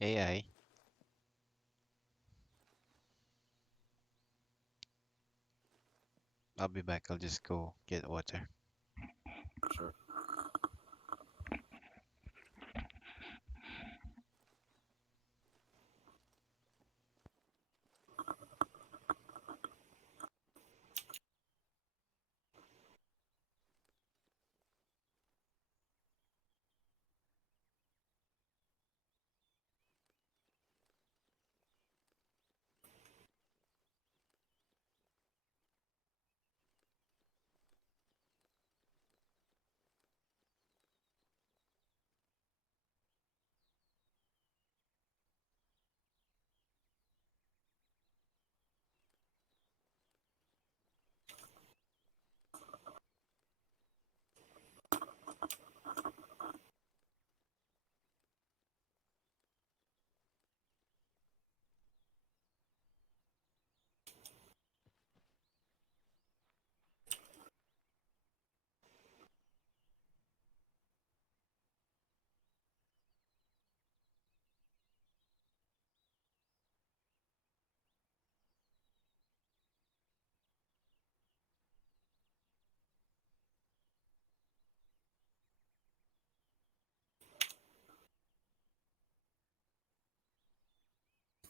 AI. I'll be back. I'll just go get water. Sure.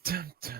Dun, dun.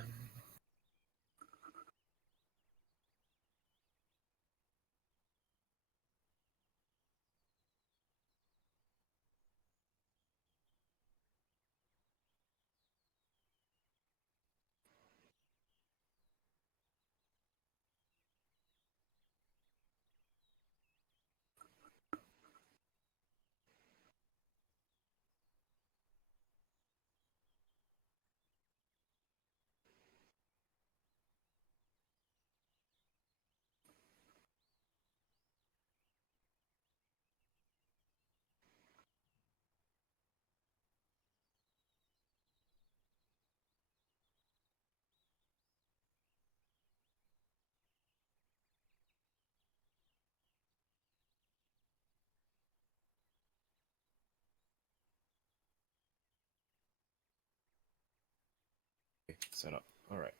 Set up. All right.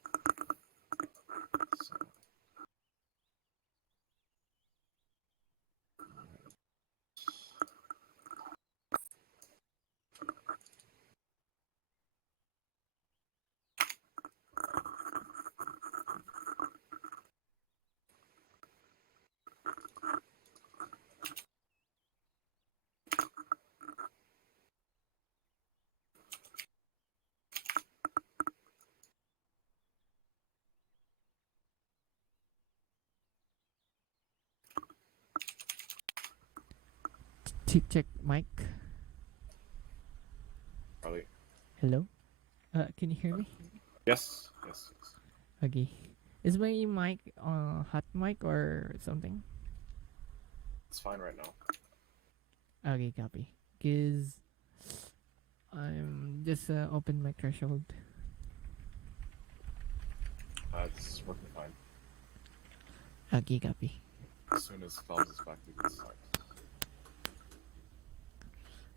So, Check check mic. Charlie. Hello. Can you hear me? Yes. Yes. Yes. Okay. Is my mic hot mic or something? It's fine right now. Okay, copy. Cause I'm just open my threshold. It's working fine. Okay, copy. As soon as Phelps is back, we can start.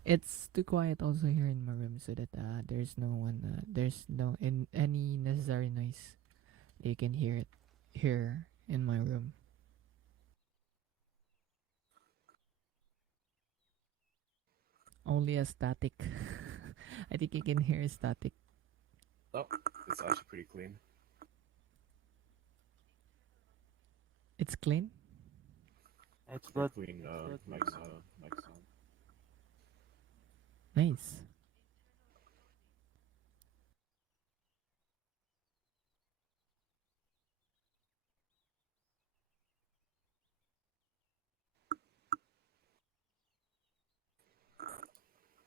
It's too quiet also here in my room, so that there's no any necessary noise. You can hear it here in my room. Only a static. I think you can hear static. Oh, it's actually pretty clean. It's clean. It's Pretty good. clean. It's good. Mic sound. Nice.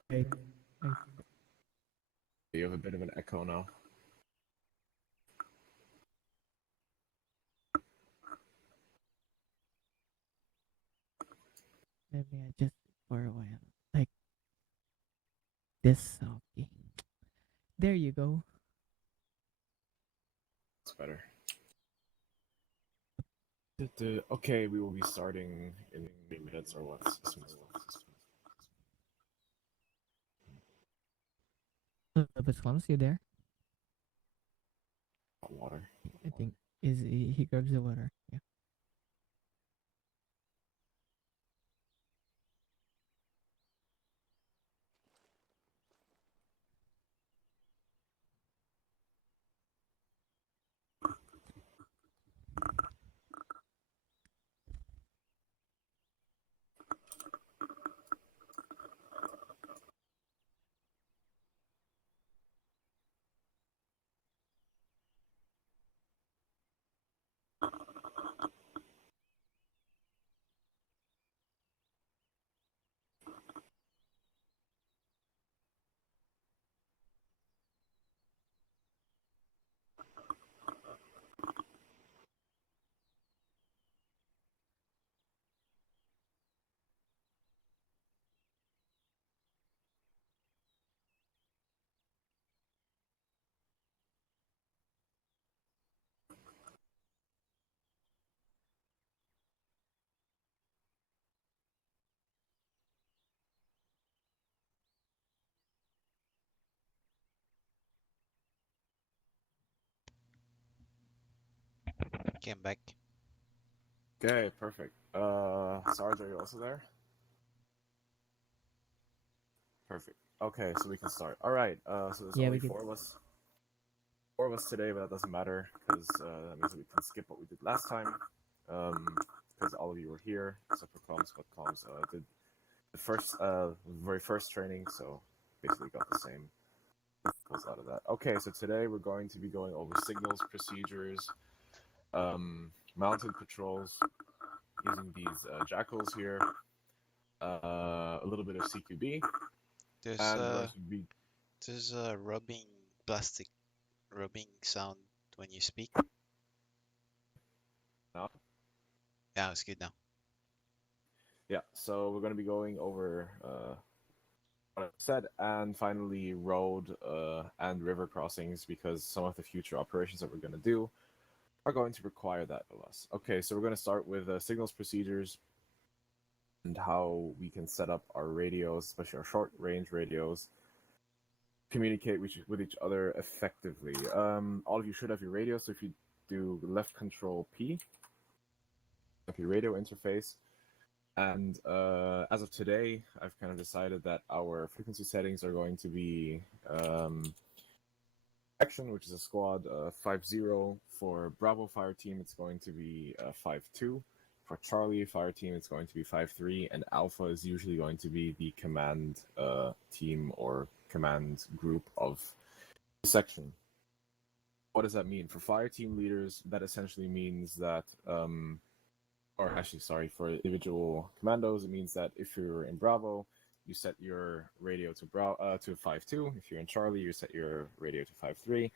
Right. Right. You have a bit of an echo now. Let me adjust it for a while. Like this. Okay. There you go. It's better. Okay, we will be starting in 3 minutes or what? As soon as possible. Compass Comms, you there? Water. I think he grabs the water. Yeah. Came back. Okay, perfect. Sarge, are you also there? Perfect. Okay, so we can start. All right. So there's Yeah, only we could. four of us. Four of us today, but that doesn't matter because that means that we can skip what we did last time. Because all of you were here, except for Comms, but Comms did the very first training, so basically got the same goes out of that. Okay, so today we're going to be going over signals, procedures, mounted patrols, using these jackals here, a little bit of CQB, There's and we're going uh to be there's a plastic rubbing sound when you speak. now. Yeah, it's good now. Yeah, so we're going to be going over what I said, and finally road and river crossings because some of the future operations that we're going to do are going to require that of us. Okay, so we're going to start with signals procedures and how we can set up our radios, especially our short range radios, communicate with each other effectively. All of you should have your radio, so if you do left control P, of your radio interface. And as of today, I've kind of decided that our frequency settings are going to be section, which is a squad 5-0. For Bravo Fire Team, it's going to be 5-2. For Charlie Fire Team, it's going to be 5-3. And Alpha is usually going to be the command team or command group of the section. What does that mean? For Fire Team leaders, that essentially means that or actually, sorry, for individual commandos, it means that if you're in Bravo, you set your radio to 5-2. If you're in Charlie, you set your radio to 5-3,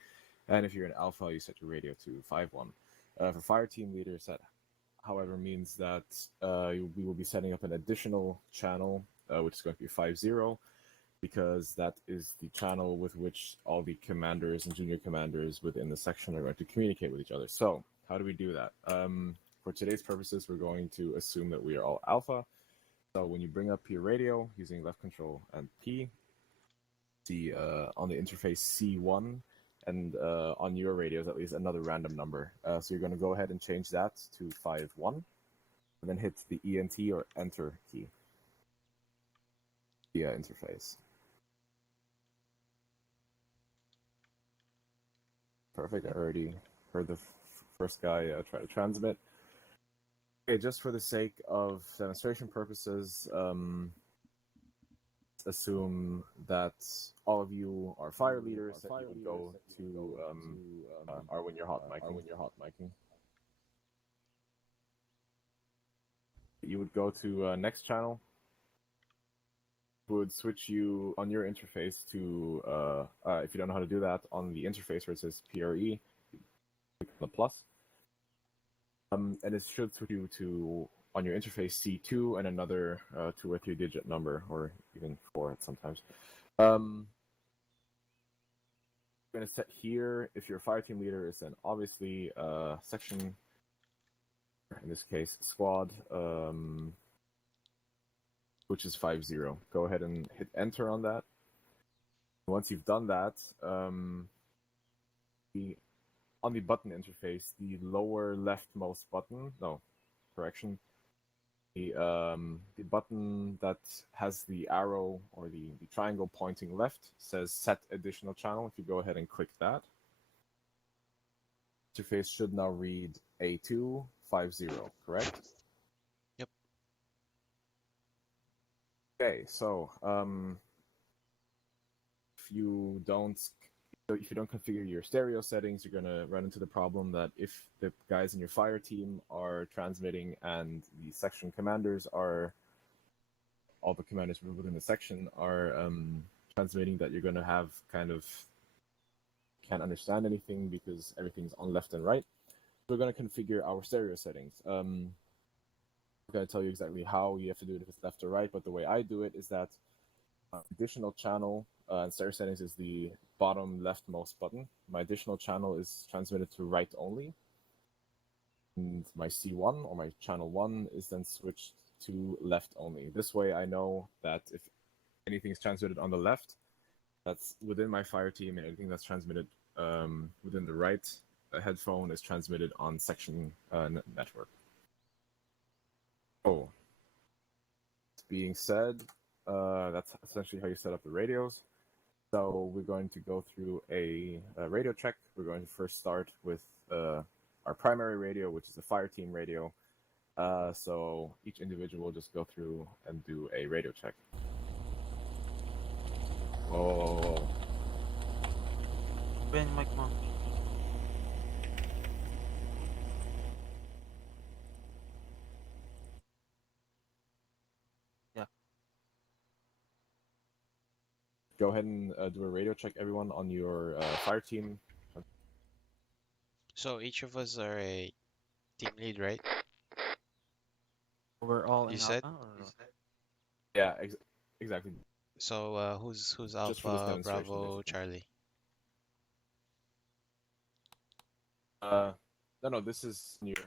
and if you're in Alpha, you set your radio to 5-1. For Fire Team leaders, that, however, means that we will be setting up an additional channel, which is going to be 5-0, because that is the channel with which all the commanders and junior commanders within the section are going to communicate with each other. So, how do we do that? For today's purposes, we're going to assume that we are all alpha. So when you bring up your radio using left control and P, see on the interface C1, and on your radios at least another random number. So you're going to go ahead and change that to 5-1, and then hit the ENT or Enter key via interface. Perfect. I already heard the first guy try to transmit. Okay, just for the sake of demonstration purposes, assume that all of you are fire leaders that you would go to are when you're hot micing. You would go to next channel. Would switch you on your interface to if you don't know how to do that, on the interface where it says PRE, click on the plus. And it should switch you to on your interface C2 and another 2 or 3 digit number, or even 4 sometimes. I'm going to set here, if you're a fire team leader, is then obviously section, in this case squad, which is 5-0. Go ahead and hit enter on that. Once you've done that, on the button interface, the lower leftmost button, no, correction, the button that has the arrow or the triangle pointing left says set additional channel. If you go ahead and click that, interface should now read A250, correct? Yep. Okay, so if you don't configure your stereo settings, you're gonna run into the problem that if the guys in your fire team are transmitting and the section commanders are all the commanders within the section are transmitting, that you're gonna have kind of can't understand anything because everything's on left and right. So we're gonna configure our stereo settings. I'm gonna tell you exactly how you have to do it if it's left or right, but the way I do it is that additional channel and stereo settings is the bottom leftmost button. My additional channel is transmitted to right only, and my C1 or my channel 1 is then switched to left only. This way I know that if anything is transmitted on the left, that's within my fire team, and anything that's transmitted within the right headphone is transmitted on section network. Oh, being said, that's essentially how you set up the radios. So we're going to go through a radio check. We're going to first start with our primary radio, which is the fire team radio. So each individual will just go through and do a radio check. Whoa. Ben, mic mo. Yeah. Go ahead and do a radio check, everyone, on your fire team. So each of us are a team lead, right? We're all You in said? Alpha or Yeah, exactly. So who's Just for this Alpha, demonstration, Bravo, basically. Charlie? No, this is your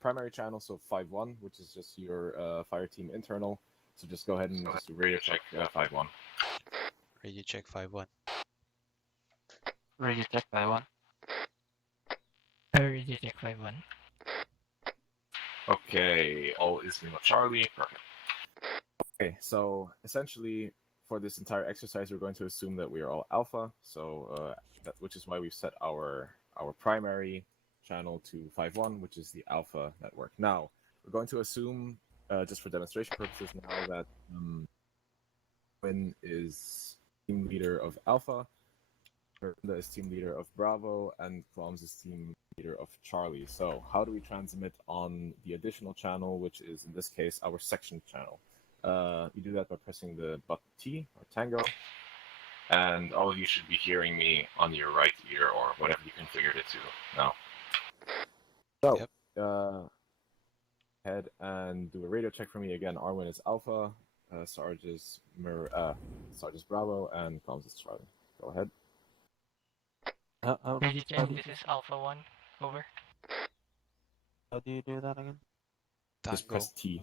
primary channel, so 5-1, which is just your fire team internal. So just go ahead and just do radio check 5-1. Radio check 5-1. radio check by one? Radio check 5-1. Okay, all is Lima Charlie. Perfect. Okay, so essentially for this entire exercise, we're going to assume that we are all alpha. So which is why we've set our primary channel to 5-1, which is the alpha network. Now we're going to assume, just for demonstration purposes, now that Quinn is team leader of alpha, Miranda is team leader of Bravo, and Qualms is team leader of Charlie. So how do we transmit on the additional channel, which is in this case our section channel? You do that by pressing the button T or Tango, and all of you should be hearing me on your right ear or whatever you configured it to now. So, Yep. Head and do a radio check for me again. Arwen is Alpha, Sarge is Bravo, and Qualms is Charlie. Go ahead. Radio check, this is Alpha 1. Over. How do you do that again? Just Tango. press T.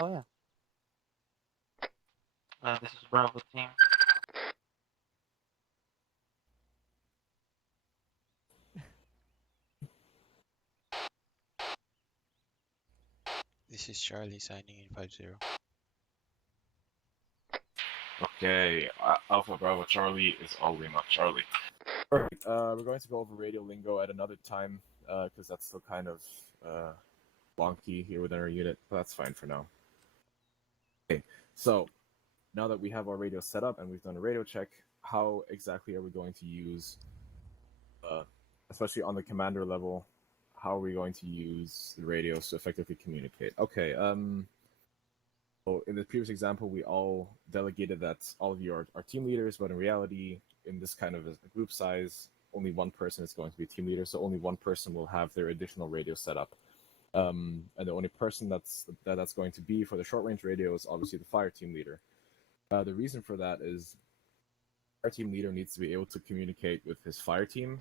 Oh yeah. This is Bravo team. This is Charlie signing in 5-0. Okay, Alpha Bravo Charlie is all Lima Charlie. Perfect. We're going to go over radio lingo at another time because that's still kind of wonky here within our unit, but that's fine for now. Okay, so now that we have our radio set up and we've done a radio check, how exactly are we going to use, especially on the commander level, how are we going to use the radios to effectively communicate? Okay, so in the previous example, we all delegated that all of you are team leaders, but in reality, in this kind of a group size, only one person is going to be a team leader, so only one person will have their additional radio set up. And the only person that's going to be for the short range radio is obviously the fire team leader. The reason for that is our team leader needs to be able to communicate with his fire team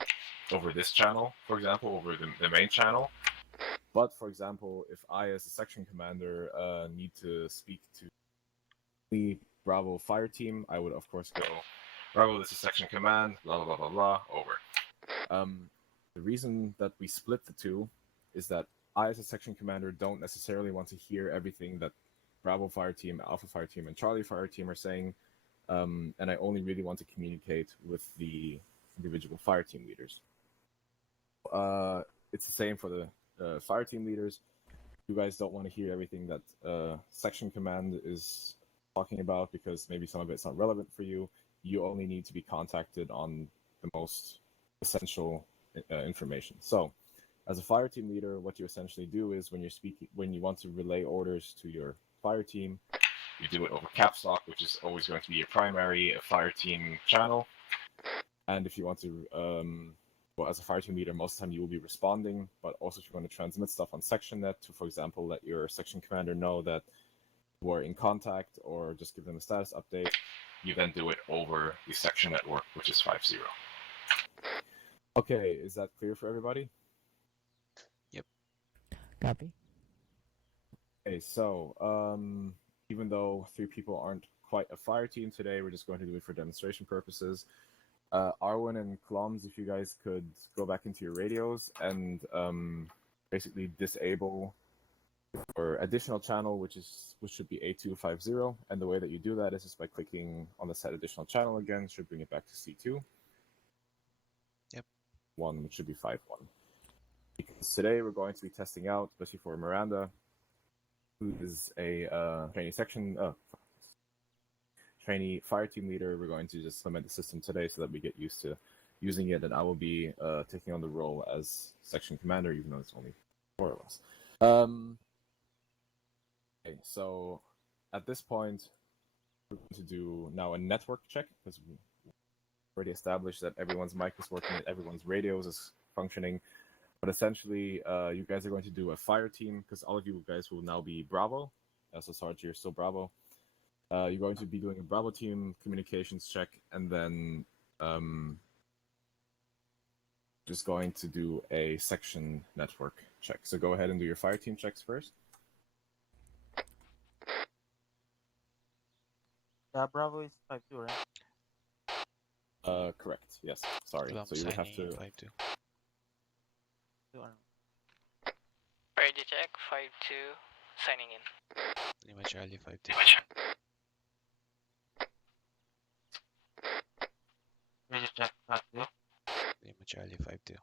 over this channel, for example, over the main channel. But for example, if I, as a section commander, need to speak to the Bravo fire team, I would of course go, Bravo, this is section command, blah blah blah blah, over. The reason that we split the two is that I, as a section commander, don't necessarily want to hear everything that Bravo fire team, Alpha fire team, and Charlie fire team are saying, and I only really want to communicate with the individual fire team leaders. It's the same for the fire team leaders. You guys don't want to hear everything that section command is talking about because maybe some of it's not relevant for you. You only need to be contacted on the most essential information. So, as a fire team leader, what you essentially do is when you want to relay orders to your fire team, you do it over caps lock, which is always going to be your primary fire team channel. And if you want to, well, as a fire team leader, most of the time you will be responding, but also if you want to transmit stuff on SectionNet to, for example, let your section commander know that you are in contact or just give them a status update, you then do it over the section network, which is 5.0. Okay, is that clear for everybody? Copy. Okay, so even though 3 people aren't quite a fire team today, we're just going to do it for demonstration purposes. Arwen and Kloms, if you guys could go back into your radios and basically disable your additional channel, which should be A250, and the way that you do that is just by clicking on the set additional channel again, should bring it back to C2. Yep. 1, which should be 5.1. Because today we're going to be testing out, especially for Miranda, who is a trainee fire team leader. We're going to just implement the system today so that we get used to using it, and I will be taking on the role as section commander, even though it's only 4 of us. Okay, so at this point, we're going to do now a network check because we already established that everyone's mic is working, that everyone's radios is functioning. But essentially, you guys are going to do a fire team because all of you guys will now be Bravo. So Sarge, you're still Bravo. You're going to be doing a Bravo team communications check, and then just going to do a section network check. So go ahead and do your fire team checks first. Bravo is 5.2, right? Correct. Yes. Sorry. Clump So you would have signing to. 5-2. Ready check, 5-2, signing in. Lima Charlie 5-2. Ready check, 5.2. Lima Charlie 5-2.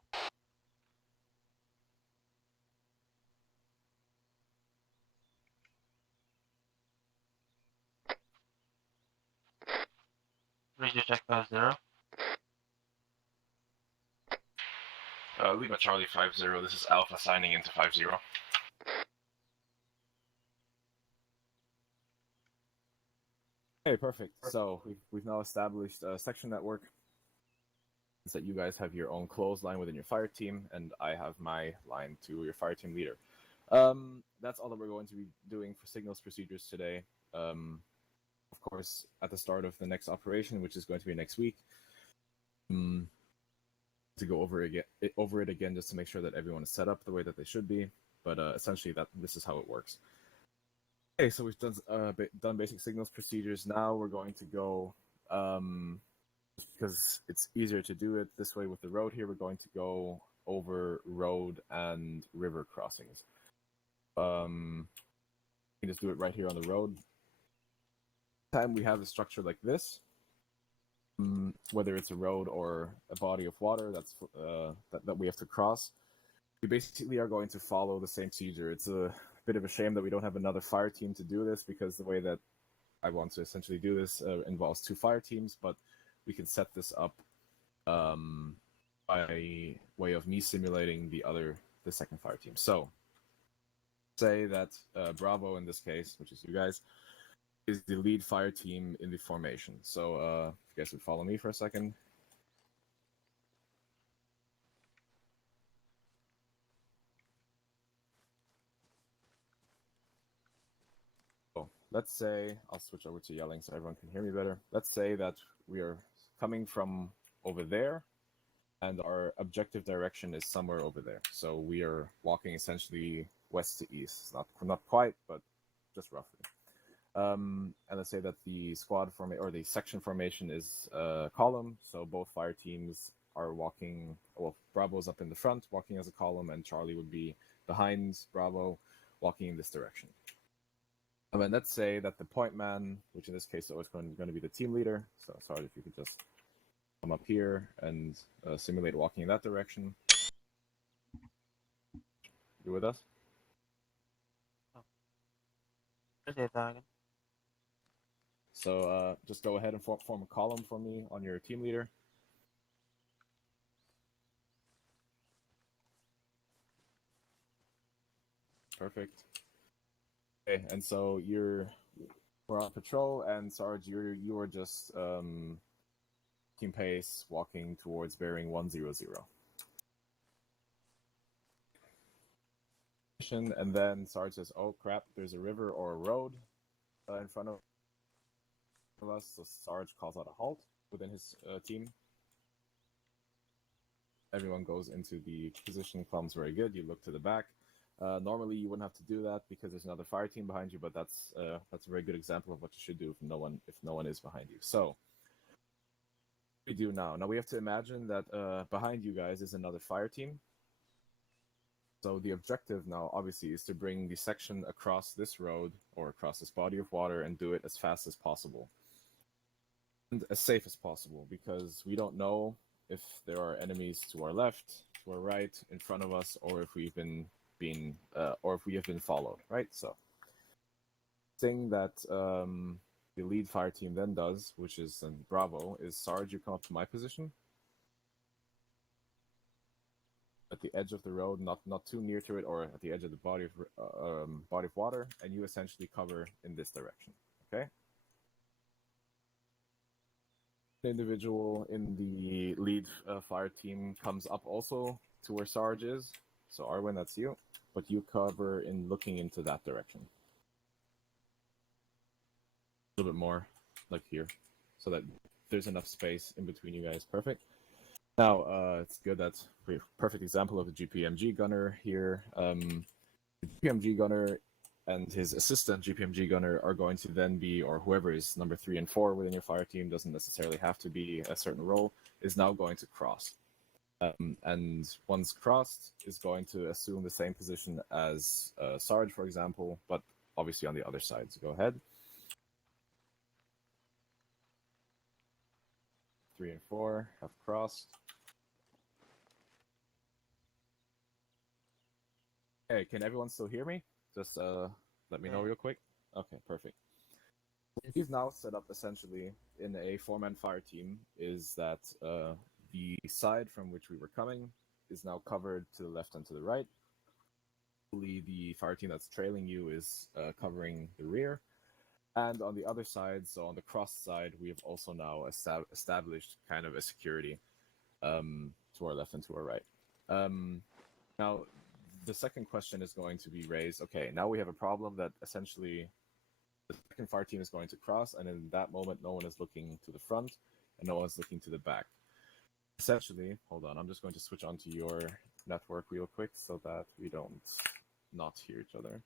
Ready check, 5.0. Lima Charlie 5-0. This is Alpha signing into 5-0. Okay, perfect. So we've now established a section network. It's that you guys have your own closed line within your fire team, and I have my line to your fire team leader. That's all that we're going to be doing for signals procedures today. Of course, at the start of the next operation, which is going to be next week, to go over it again, just to make sure that everyone is set up the way that they should be. But essentially, this is how it works. Okay, so we've done basic signals procedures. Now we're going to go, because it's easier to do it this way with the road here, we're going to go over road and river crossings. We can just do it right here on the road. Time we have a structure like this, whether it's a road or a body of water that we have to cross, we basically are going to follow the same procedure. It's a bit of a shame that we don't have another fire team to do this, because the way that I want to essentially do this involves 2 fire teams, but we can set this up by way of me simulating the second fire team. So say that Bravo, in this case, which is you guys, is the lead fire team in the formation. So if you guys would follow me for a second. So let's say, I'll switch over to yelling so everyone can hear me better. Let's say that we are coming from over there, and our objective direction is somewhere over there. So we are walking essentially west to east. Not quite, but just roughly. And let's say that the squad or the section formation is column, so both fire teams are walking. Well, Bravo's up in the front, walking as a column, and Charlie would be behind Bravo, walking in this direction. And let's say that the point man, which in this case is always going to be the team leader. So sorry if you could just come up here and simulate walking in that direction. You with us? So just go ahead and form a column for me on your team leader. Perfect. Okay, and so we're on patrol, and Sarge, you are just team pace walking towards bearing 100. And then Sarge says, "Oh crap! There's a river or a road in front of us." So Sarge calls out a halt within his team. Everyone goes into the position. Comes very good. You look to the back. Normally, you wouldn't have to do that because there's another fire team behind you, but that's a very good example of what you should do if no one is behind you. So, what do we do now? Now we have to imagine that behind you guys is another fire team. So the objective now, obviously, is to bring the section across this road or across this body of water and do it as fast as possible and as safe as possible, because we don't know if there are enemies to our left, to our right, in front of us, or if we have been followed, right? So, thing that the lead fire team then does, which is Bravo, is Sarge, you come up to my position at the edge of the road, not too near to it, or at the edge of the body of water, and you essentially cover in this direction. Okay. The individual in the lead fire team comes up also to where Sarge is. So Arwen, that's you. But you cover in looking into that direction. A little bit more, like here, so that there's enough space in between you guys. Perfect. Now, it's good. That's a perfect example of the GPMG gunner here. The GPMG gunner and his assistant GPMG gunner are going to then be, or whoever is number 3 and 4 within your fire team, doesn't necessarily have to be a certain role, is now going to cross. And once crossed, is going to assume the same position as Sarge, for example, but obviously on the other side. So go ahead. 3 and 4 have crossed. Hey, can everyone still hear me? Just let me know real quick. Okay, perfect. What we've now set up essentially in a 4-man fire team is that the side from which we were coming is now covered to the left and to the right. The fire team that's trailing you is covering the rear. And on the other side, so on the cross side, we have also now established kind of a security to our left and to our right. Now, the second question is going to be raised. Okay, now we have a problem that essentially the second fire team is going to cross, and in that moment, no one is looking to the front and no one's looking to the back. Essentially, hold on, I'm just going to switch onto your network real quick so that we don't not hear each other.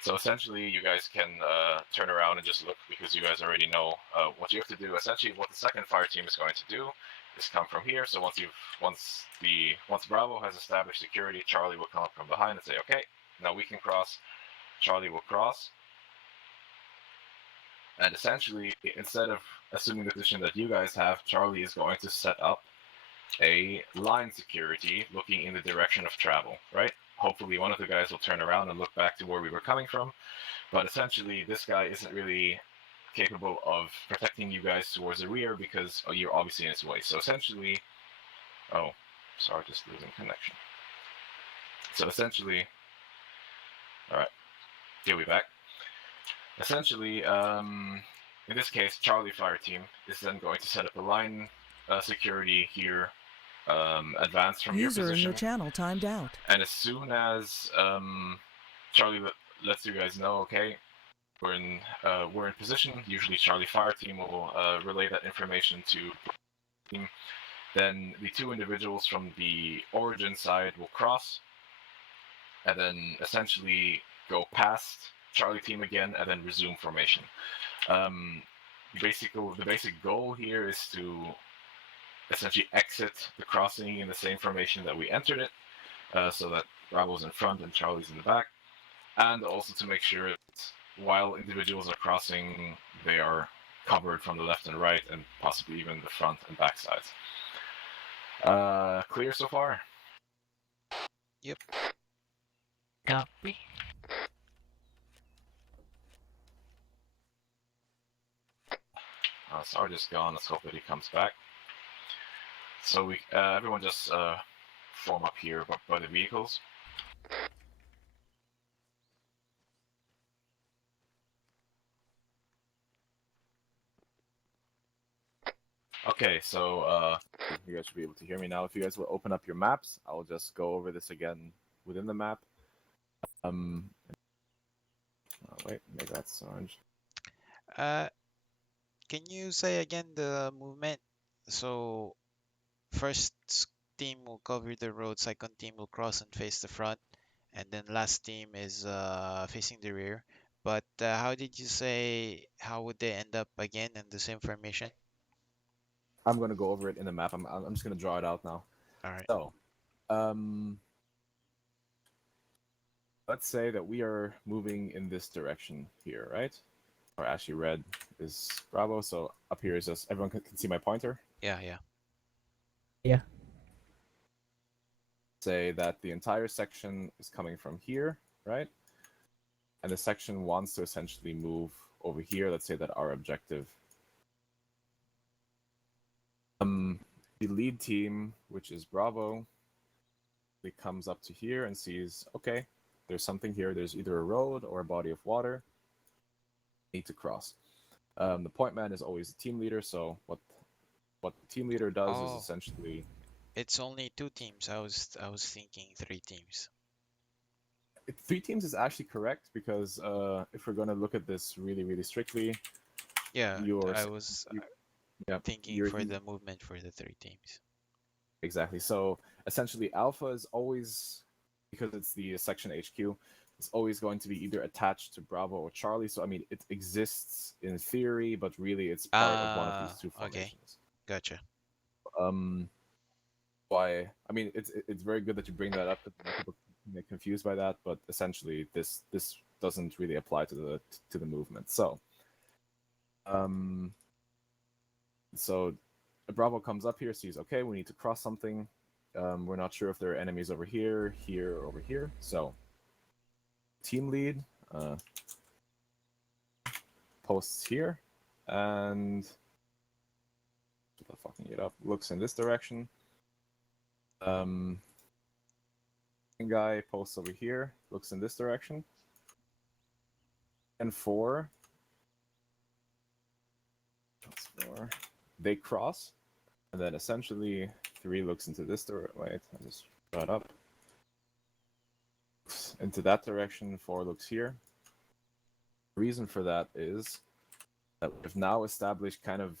So essentially, you guys can turn around and just look, because you guys already know what you have to do. Essentially, what the second fire team is going to do is come from here. So once Bravo has established security, Charlie will come up from behind and say, "Okay, now we can cross." Charlie will cross, and essentially, instead of assuming the position that you guys have, Charlie is going to set up a line security looking in the direction of travel, right? Hopefully one of the guys will turn around and look back to where we were coming from, but essentially this guy isn't really capable of protecting you guys towards the rear because you're obviously in his way. So essentially, oh, sorry, just losing connection. So essentially, all right, here we back. Essentially, in this case, Charlie fire team is then going to set up a line security here, advance from your position. User in your channel timed out. And as soon as Charlie lets you guys know, okay, we're in position. Usually, Charlie fire team will relay that information to team. Then the 2 individuals from the origin side will cross, and then essentially go past Charlie team again, and then resume formation. The basic goal here is to essentially exit the crossing in the same formation that we entered it, so that Bravo's in front and Charlie's in the back, and also to make sure that while individuals are crossing, they are covered from the left and right, and possibly even the front and back sides. Clear so far? Yep. Copy. Sar just gone. Let's hope that he comes back. So we everyone just form up here by the vehicles. Okay, so you guys should be able to hear me now. If you guys will open up your maps, I'll just go over this again within the map. Oh, wait, maybe that's orange. Can you say again the movement? So first team will cover the road, second team will cross and face the front, and then last team is facing the rear. But how did you say how would they end up again in the same formation? I'm going to go over it in the map. I'm just going to draw it out now. All right. So, let's say that we are moving in this direction here, right? Or actually red is Bravo, so up here is just, everyone can see my pointer? Yeah. Yeah. Say that the entire section is coming from here, right? And the section wants to essentially move over here. Let's say that our objective. The lead team, which is Bravo, it comes up to here and sees, okay, there's something here. There's either a road or a body of water. Need to cross. The point man is always the team leader, so what the team leader does is essentially. It's only 2 teams. I was thinking 3 teams. 3 teams is actually correct because if we're going to look at this really, really strictly, Yeah, I was thinking for the movement for the 3 teams. Exactly. So essentially, Alpha is always, because it's the section HQ, it's always going to be either attached to Bravo or Charlie. So I mean, it exists in theory, but really it's part of one of these 2 formations. Okay, gotcha. Why? I mean, it's very good that you bring that up. People get confused by that, but essentially, this doesn't really apply to the movement. So, so Bravo comes up here, sees, okay, we need to cross something. We're not sure if there are enemies over here, or over here. So, team lead posts here, and fucking it up. Looks in this direction. Guy posts over here, looks in this direction. And 4, they cross, and then essentially 3 looks into this direction. Wait, I just brought up into that direction. 4 looks here. The reason for that is that we've now established kind of,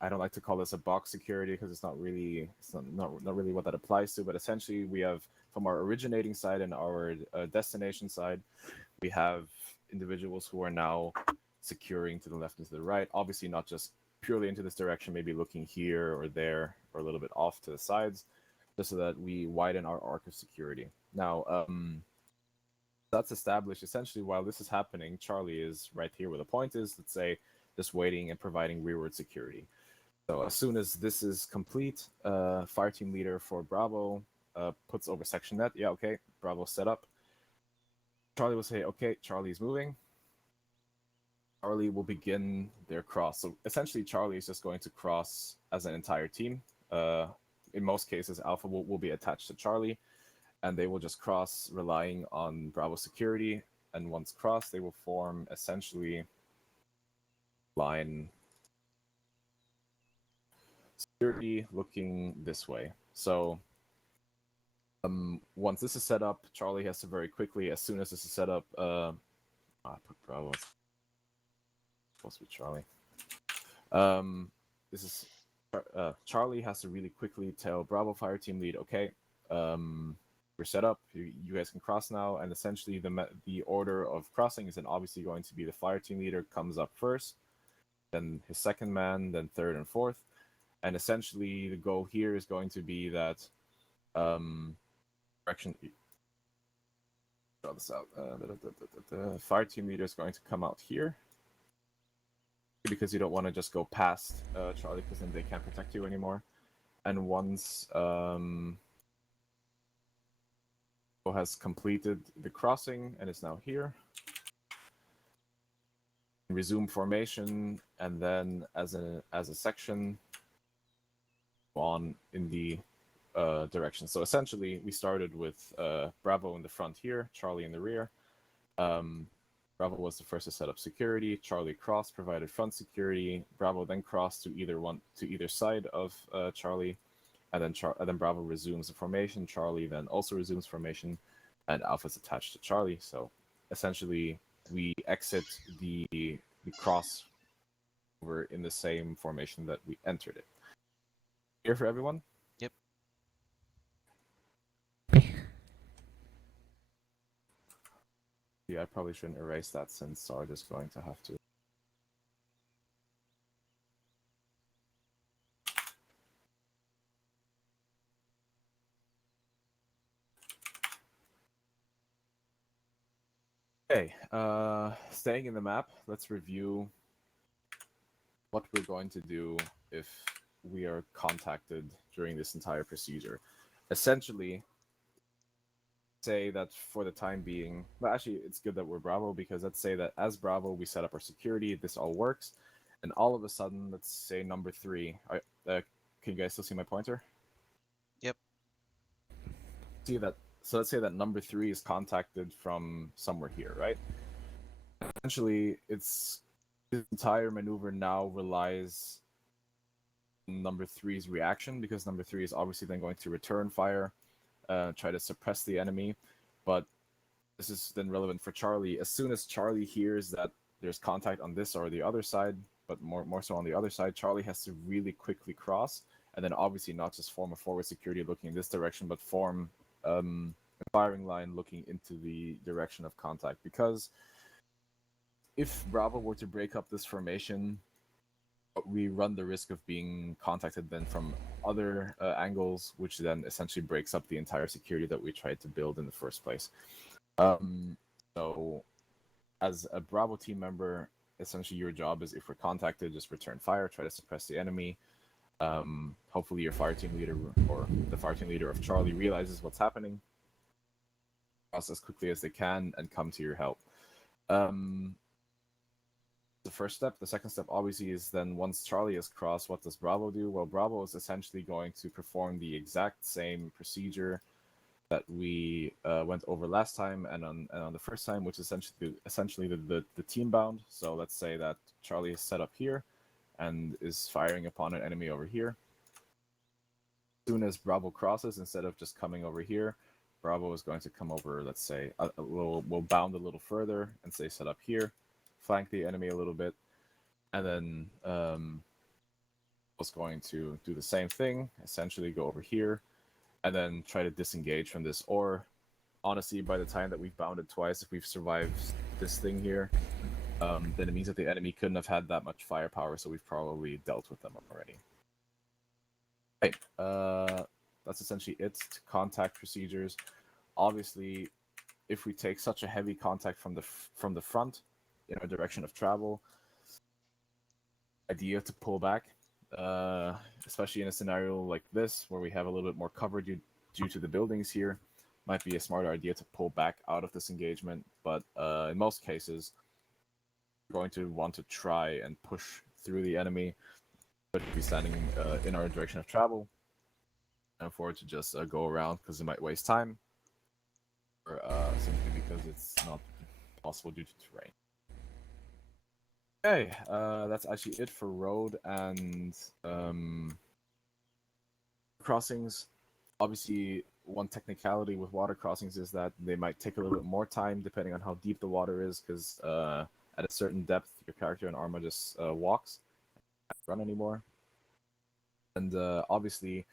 I don't like to call this a box security because it's not really what that applies to, but essentially we have, from our originating side and our destination side, we have individuals who are now securing to the left and to the right, obviously not just purely into this direction, maybe looking here or there or a little bit off to the sides, just so that we widen our arc of security. Now, that's established. Essentially, while this is happening, Charlie is right here where the point is, let's say, just waiting and providing rearward security. So as soon as this is complete, fire team leader for Bravo puts over section net. Yeah, okay, Bravo set up. Charlie will say, okay, Charlie's moving. Charlie will begin their cross. So essentially, Charlie is just going to cross as an entire team. In most cases, Alpha will be attached to Charlie, and they will just cross relying on Bravo security. And once crossed, they will form essentially line security looking this way. So once this is set up, Charlie has to very quickly, as soon as this is set up, I put Bravo. It's supposed to be Charlie. This is Charlie has to really quickly tell Bravo fire team lead, okay, we're set up. You guys can cross now, and essentially the order of crossing is then obviously going to be the fire team leader comes up first, then his second man, then third and fourth, and essentially the goal here is going to be that direction. Draw this out. The fire team leader is going to come out here because you don't want to just go past Charlie, because then they can't protect you anymore. And once has completed the crossing and is now here, resume formation, and then as a section on in the direction. So essentially, we started with Bravo in the front here, Charlie in the rear. Bravo was the first to set up security. Charlie crossed, provided front security. Bravo then crossed to either side of Charlie, and then Bravo resumes the formation. Charlie then also resumes formation, and Alpha is attached to Charlie. So essentially, we exit the cross over in the same formation that we entered it. Clear for everyone? Yep. Yeah, I probably shouldn't erase that since Sarge is going to have to. Okay, staying in the map, let's review what we're going to do if we are contacted during this entire procedure. Essentially, say that for the time being, well, actually, it's good that we're Bravo, because let's say that as Bravo, we set up our security, this all works, and all of a sudden, let's say number 3. Can you guys still see my pointer? Yep. See that? So let's say that number 3 is contacted from somewhere here, right? Essentially, this entire maneuver now relies on number 3's reaction, because number 3 is obviously then going to return fire, try to suppress the enemy. But this is then relevant for Charlie. As soon as Charlie hears that there's contact on this or the other side, but more so on the other side, Charlie has to really quickly cross, and then obviously not just form a forward security looking in this direction, but form a firing line looking into the direction of contact. Because if Bravo were to break up this formation, we run the risk of being contacted then from other angles, which then essentially breaks up the entire security that we tried to build in the first place. So as a Bravo team member, essentially your job is, if we're contacted, just return fire, try to suppress the enemy. Hopefully your fire team leader or the fire team leader of Charlie realizes what's happening, cross as quickly as they can, and come to your help. The first step. The second step, obviously, is then once Charlie is crossed, what does Bravo do? Well, Bravo is essentially going to perform the exact same procedure that we went over last time and on the first time, which is essentially the team bound. So let's say that Charlie is set up here and is firing upon an enemy over here. As soon as Bravo crosses, instead of just coming over here, Bravo is going to come over, let's say, we'll bound a little further and say set up here, flank the enemy a little bit, and then was going to do the same thing, essentially go over here, and then try to disengage from this. Or honestly, by the time that we've bounded twice, if we've survived this thing here, then it means that the enemy couldn't have had that much firepower, so we've probably dealt with them already. Right, that's essentially it to contact procedures. Obviously, if we take such a heavy contact from the front in our direction of travel, idea to pull back, especially in a scenario like this where we have a little bit more cover due to the buildings here, might be a smarter idea to pull back out of this engagement. But in most cases, we're going to want to try and push through the enemy, but be standing in our direction of travel, and for it to just go around because it might waste time, or simply because it's not possible due to terrain. Okay, that's actually it for road and crossings. Obviously, one technicality with water crossings is that they might take a little bit more time depending on how deep the water is, because at a certain depth, your character in ArmA just walks, can't run anymore. And obviously,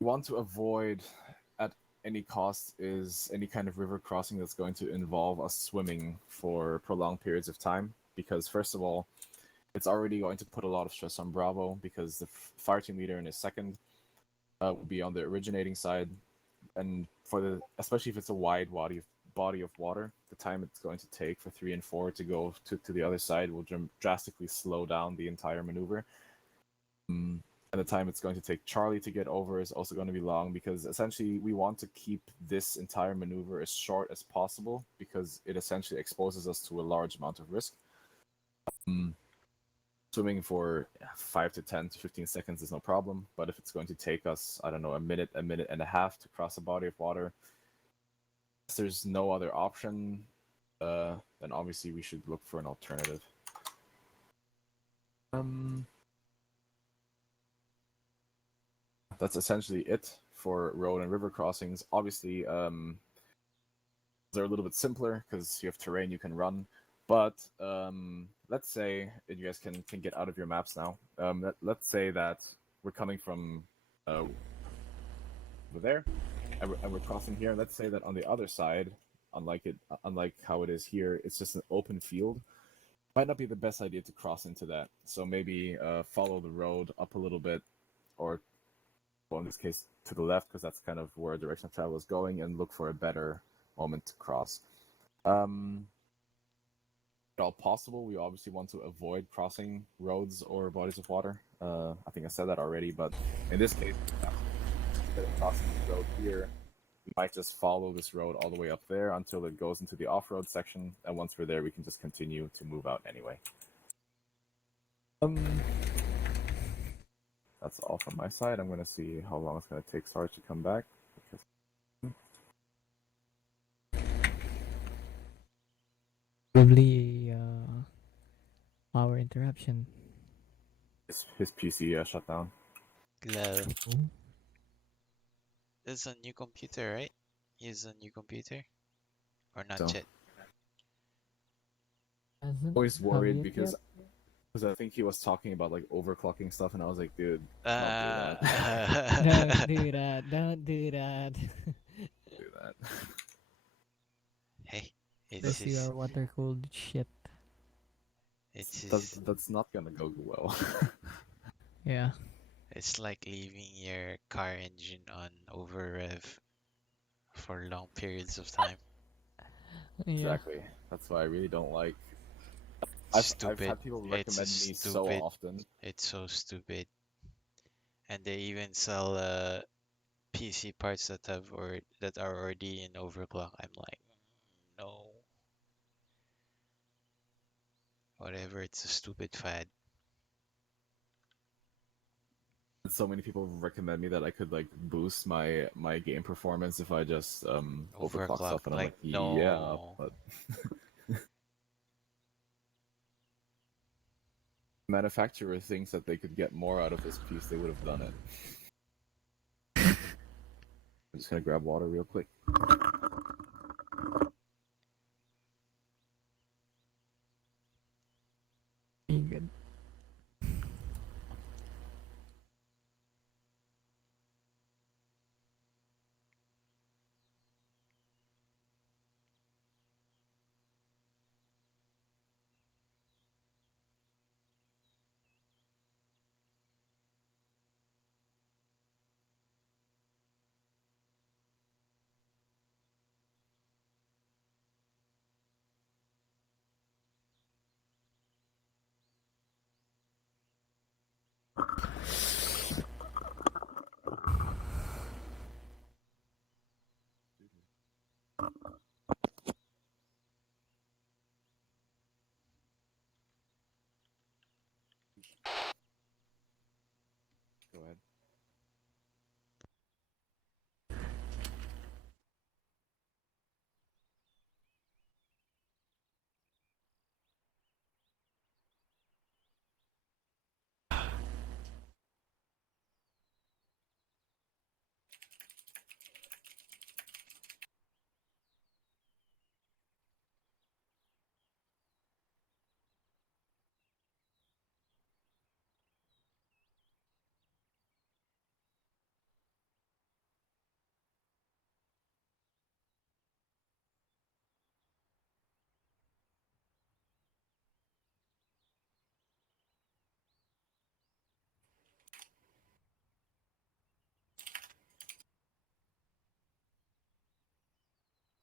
you want to avoid at any cost is any kind of river crossing that's going to involve us swimming for prolonged periods of time. Because first of all, it's already going to put a lot of stress on Bravo because the fire team leader in his second will be on the originating side, and for the especially if it's a wide body of water, the time it's going to take for 3 and 4 to go to the other side will drastically slow down the entire maneuver. And the time it's going to take Charlie to get over is also going to be long because essentially we want to keep this entire maneuver as short as possible because it essentially exposes us to a large amount of risk. Swimming for 5 to 10 to 15 seconds is no problem, but if it's going to take us, I don't know, a minute and a half to cross a body of water, if there's no other option, then obviously we should look for an alternative. That's essentially it for road and river crossings. Obviously, they're a little bit simpler because you have terrain you can run. But let's say, and you guys can get out of your maps now. Let's say that we're coming from over there, and we're crossing here. Let's say that on the other side, unlike how it is here, it's just an open field. Might not be the best idea to cross into that. So maybe follow the road up a little bit, or well, in this case to the left, because that's kind of where direction of travel is going, and look for a better moment to cross. At all possible, we obviously want to avoid crossing roads or bodies of water. I think I said that already, but in this case, instead of crossing the road here, we might just follow this road all the way up there until it goes into the off-road section, and once we're there, we can just continue to move out anyway. That's all from my side. I'm going to see how long it's going to take Sarge to come back. Probably power interruption. His PC shut down. Lol. Oh. It's a new computer, right? Use a new computer? Or not So. yet? Hasn't Always have worried it because yet? I think he was talking about like overclocking stuff, and I was like, dude, don't do that. Don't do that. Don't do that. Do that. Hey, it's Let's see his, our water cooled shit. it's his, That's not gonna go well. Yeah. it's like leaving your car engine on over rev for long periods of time. Yeah. Exactly. That's why I really don't like. I've Stupid. had people It's recommend me so stupid. often. It's so stupid. And they even sell PC parts that have or that are already in overclock. I'm like, no. Whatever, it's a stupid fad. So many people recommend me that I could like boost my game performance if I just overclock Overclock, stuff, and I'm like, like, yeah, no. but manufacturer thinks that they could get more out of this piece, they would have done it. I'm just gonna grab water real quick. Good. Go ahead.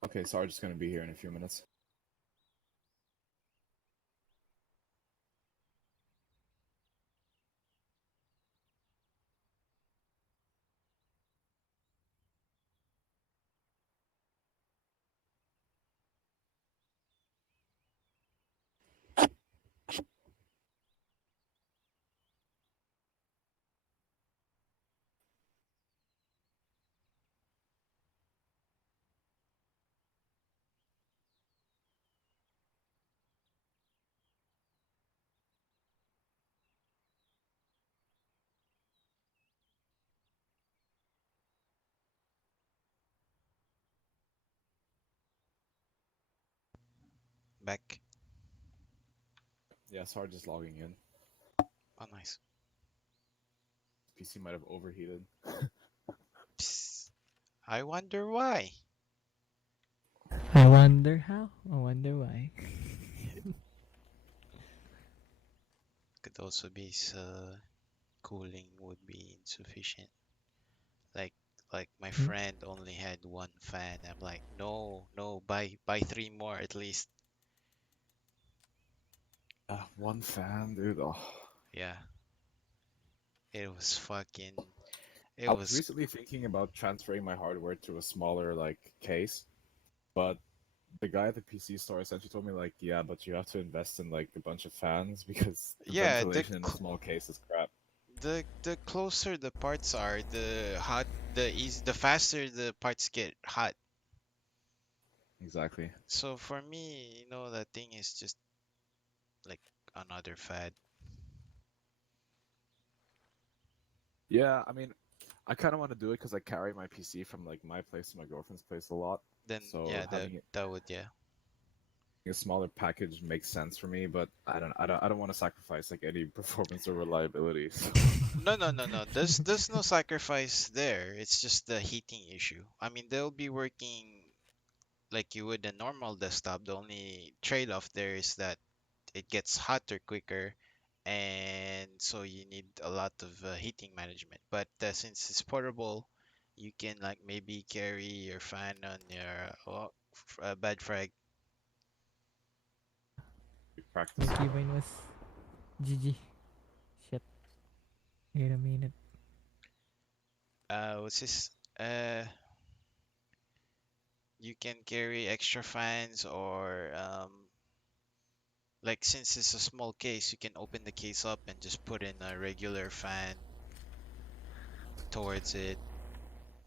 Okay, Sarge is going to be here in a few minutes. Back. Yeah, Sarge is logging in. Oh, nice. PC might have overheated. Psst. I wonder why. I wonder how. I wonder why. Could also be cooling would be insufficient. Like like my Hmm? friend only had one fan. I'm like, no, no, buy three more at least. One fan, dude. Oh. Yeah. It was fucking it I was was recently thinking about transferring my hardware to a smaller like case, but the guy at the PC store essentially told me like, yeah, but you have to invest in like a bunch of fans because the yeah, ventilation in a small case is crap. the closer the parts are, the faster the parts get hot. Exactly. So for me, that thing is just like another fad. Yeah, I mean, I kind of want to do it because I carry my PC from like my place to my girlfriend's place a lot. Then So yeah, that having that would yeah. a smaller package makes sense for me, but I don't want to sacrifice like any performance or reliability. So. No, no, no, no. There's no sacrifice there. It's just the heating issue. I mean, they'll be working like you would a normal desktop. The only trade-off there is that it gets hotter quicker, and so you need a lot of heating management. But since it's portable, you can like maybe carry your fan on your bed frag. Practice. My keybind was GG. Shit. Wait a minute. What's this? You can carry extra fans or like since it's a small case, you can open the case up and just put in a regular fan towards it,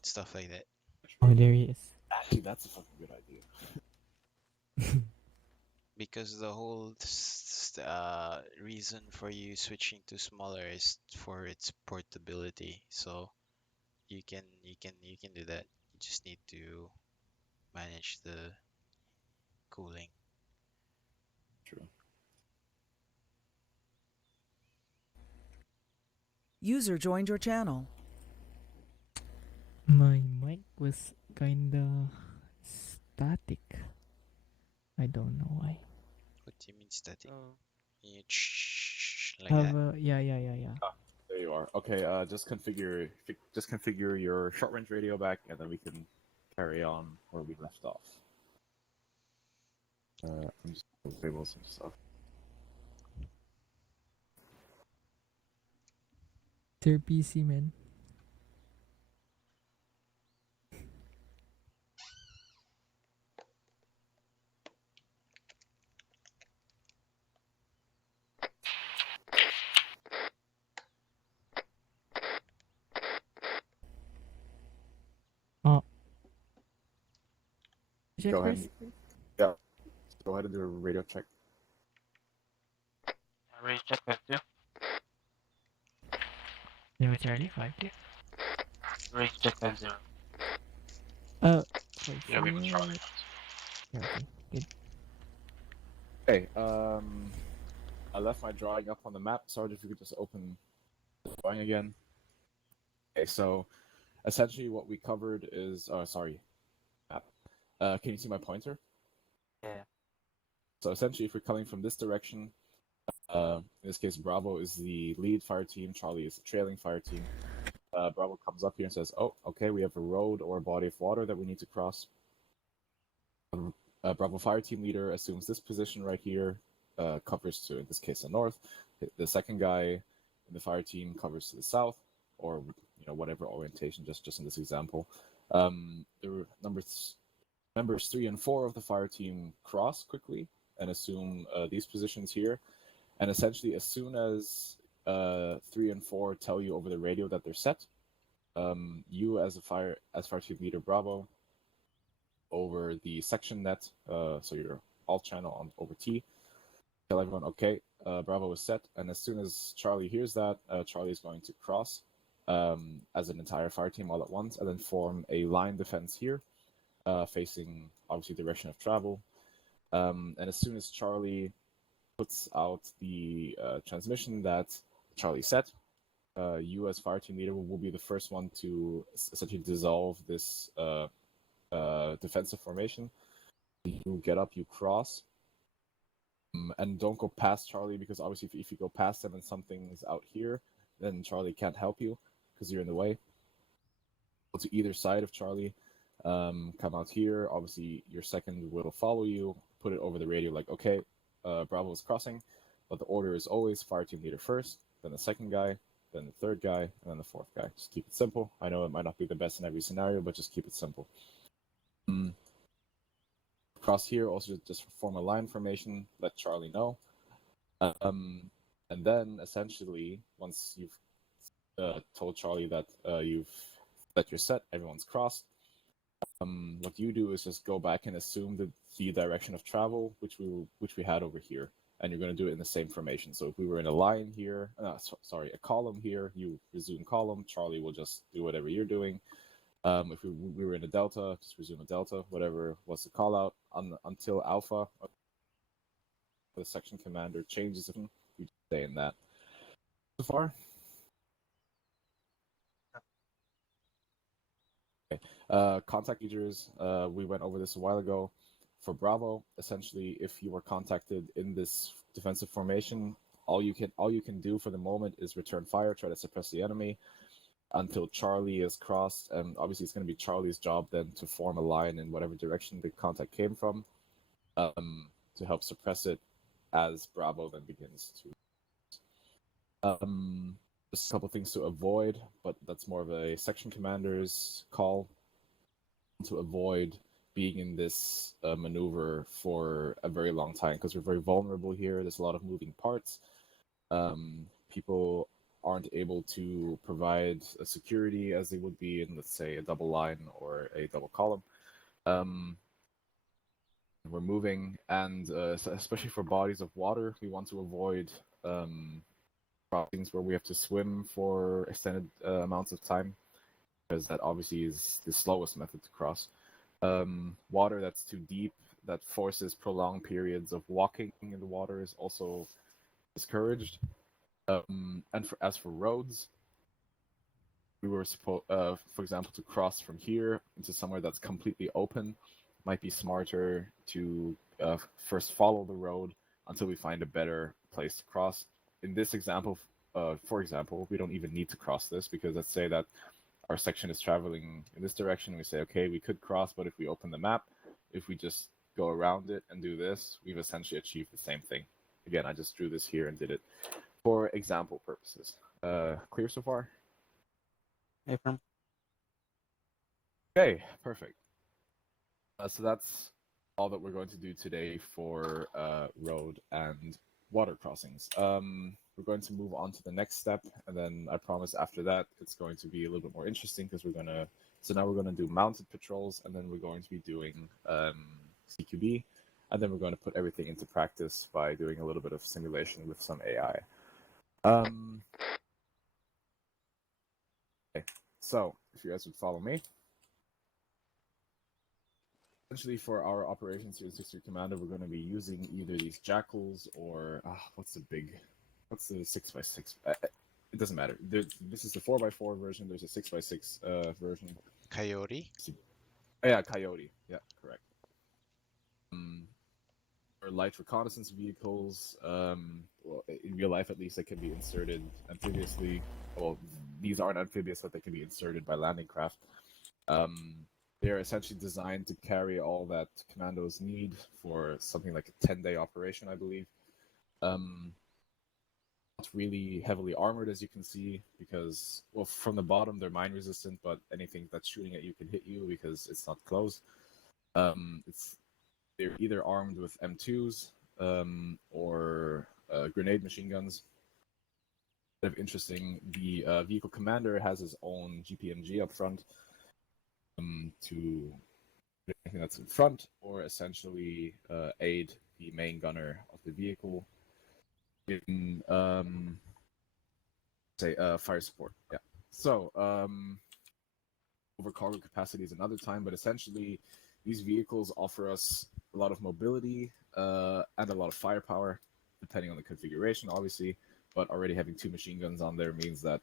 stuff like that. Oh, there he is. Actually, that's a fucking good idea. Because the whole reason for you switching to smaller is for its portability. So you can do that. You just need to manage the cooling. True. User joined your channel. My mic was kinda static. I don't know why. What do you mean static? Oh. You like Have that? yeah. There you are. Okay, just configure your short range radio back, and then we can carry on where we left off. I'm just disable some stuff. It's your PC, man. Oh, check Go ahead. first. Yeah, go ahead and do a radio check. Raise check 5-2. New Charlie 5-2. Raise check 5-0. Yeah, we will try. Yeah, okay, good. Hey, I left my drawing up on the map. Sorry if you could just open the drawing again. Okay, so essentially what we covered is, sorry, map. Can you see my pointer? Yeah. So essentially, if we're coming from this direction, in this case, Bravo is the lead fire team, Charlie is the trailing fire team. Bravo comes up here and says, "Oh, okay, we have a road or a body of water that we need to cross." Bravo Fire Team leader assumes this position right here, covers to, in this case, the north. The second guy in the fire team covers to the south, or whatever orientation. Just in this example, the members 3 and 4 of the fire team cross quickly and assume these positions here. And essentially, as soon as 3 and 4 tell you over the radio that they're set, you as fire team leader Bravo over the section net, so your alt channel on over T, tell everyone, okay, Bravo is set. And as soon as Charlie hears that, Charlie is going to cross as an entire fire team all at once, and then form a line defense here, facing obviously direction of travel. And as soon as Charlie puts out the transmission that Charlie set, you as fire team leader will be the first one to essentially dissolve this defensive formation. You get up, you cross, and don't go past Charlie, because obviously if you go past him and something's out here, then Charlie can't help you because you're in the way. Go to either side of Charlie, come out here. Obviously your second will follow you, put it over the radio like, okay, Bravo is crossing, but the order is always fire team leader first, then the second guy, then the third guy, and then the fourth guy. Just keep it simple. I know it might not be the best in every scenario, but just keep it simple. Cross here, also just form a line formation, let Charlie know. And then essentially, once you've told Charlie that you're set, everyone's crossed, what you do is just go back and assume the direction of travel, which we had over here, and you're going to do it in the same formation. So if we were in a line here, a column here, you resume column. Charlie will just do whatever you're doing. If we were in a delta, just resume a delta, whatever was the call out until Alpha, the section commander changes it. You stay in that. So far. Okay. Contact procedures. We went over this a while ago. For Bravo, essentially, if you were contacted in this defensive formation, all you can do for the moment is return fire, try to suppress the enemy until Charlie is crossed, and obviously it's going to be Charlie's job then to form a line in whatever direction the contact came from, to help suppress it as Bravo then begins to. Just a couple things to avoid, but that's more of a section commander's call, to avoid being in this maneuver for a very long time, because we're very vulnerable here. There's a lot of moving parts. People aren't able to provide a security as they would be in, let's say, a double line or a double column. We're moving, and especially for bodies of water, we want to avoid crossings where we have to swim for extended amounts of time, because that obviously is the slowest method to cross. Water that's too deep, that forces prolonged periods of walking in the water, is also discouraged. And as for roads, we were supposed, for example, to cross from here into somewhere that's completely open. Might be smarter to first follow the road until we find a better place to cross. In this example, for example, we don't even need to cross this, because let's say that our section is traveling in this direction. We say, okay, we could cross, but if we open the map, if we just go around it and do this, we've essentially achieved the same thing. Again, I just drew this here and did it for example purposes. Clear so far? Affirm. Okay, perfect. So that's all that we're going to do today for road and water crossings. We're going to move on to the next step, and then I promise after that it's going to be a little bit more interesting, because now we're going to do mounted patrols, and then we're going to be doing CQB, and then we're going to put everything into practice by doing a little bit of simulation with some AI. Okay, so if you guys would follow me. Essentially, for our operations here in 6-3 Commando, we're going to be using either these jackals or what's the 6x6? It doesn't matter. This is the 4x4 version. There's a 6x6 version. Coyote. Yeah, Coyote. Yeah, correct. Or light reconnaissance vehicles. Well, in real life, at least, they can be inserted amphibious. Well, these aren't amphibious, but they can be inserted by landing craft. they're essentially designed to carry all that commandos need for something like a 10-day operation, I believe. Not really heavily armored, as you can see, because, well, from the bottom they're mine resistant, but anything that's shooting at you can hit you because it's not closed. They're either armed with M2s or grenade machine guns. Kind of interesting. The vehicle commander has his own GPMG up front to anything that's in front, or essentially aid the main gunner of the vehicle in say fire support. Yeah. So over cargo capacity is another time, but essentially these vehicles offer us a lot of mobility and a lot of firepower, depending on the configuration, obviously. But already having 2 machine guns on there means that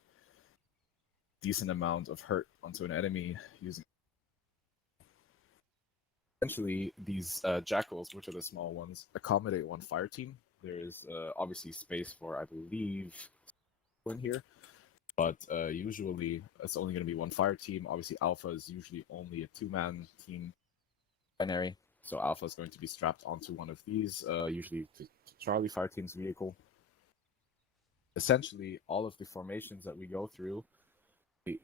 decent amount of hurt onto an enemy using. Essentially, these jackals, which are the small ones, accommodate 1 fire team. There is obviously space for, I believe, in here, but usually it's only going to be 1 fire team. Obviously, Alpha is usually only a 2-man team binary, so Alpha is going to be strapped onto one of these, usually to Charlie fire team's vehicle. Essentially, all of the formations that we go through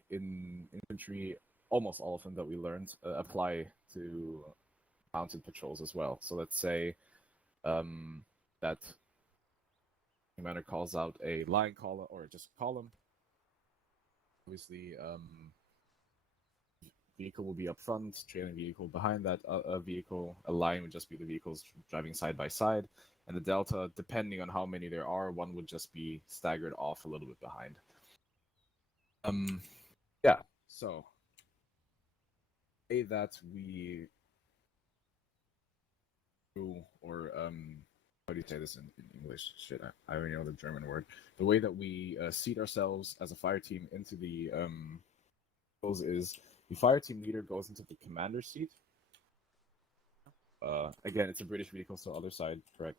in infantry, almost all of them that we learned, apply to mounted patrols as well. So let's say that commander calls out a line column or just column. Obviously, vehicle will be up front, trailing vehicle behind that vehicle. A line would just be the vehicles driving side by side, and the delta, depending on how many there are, one would just be staggered off a little bit behind. Yeah. So, say that we do, or how do you say this in English? Shit, I already know the German word. The way that we seat ourselves as a fire team into the is the fire team leader goes into the commander seat. Again, it's a British vehicle, so other side, correct?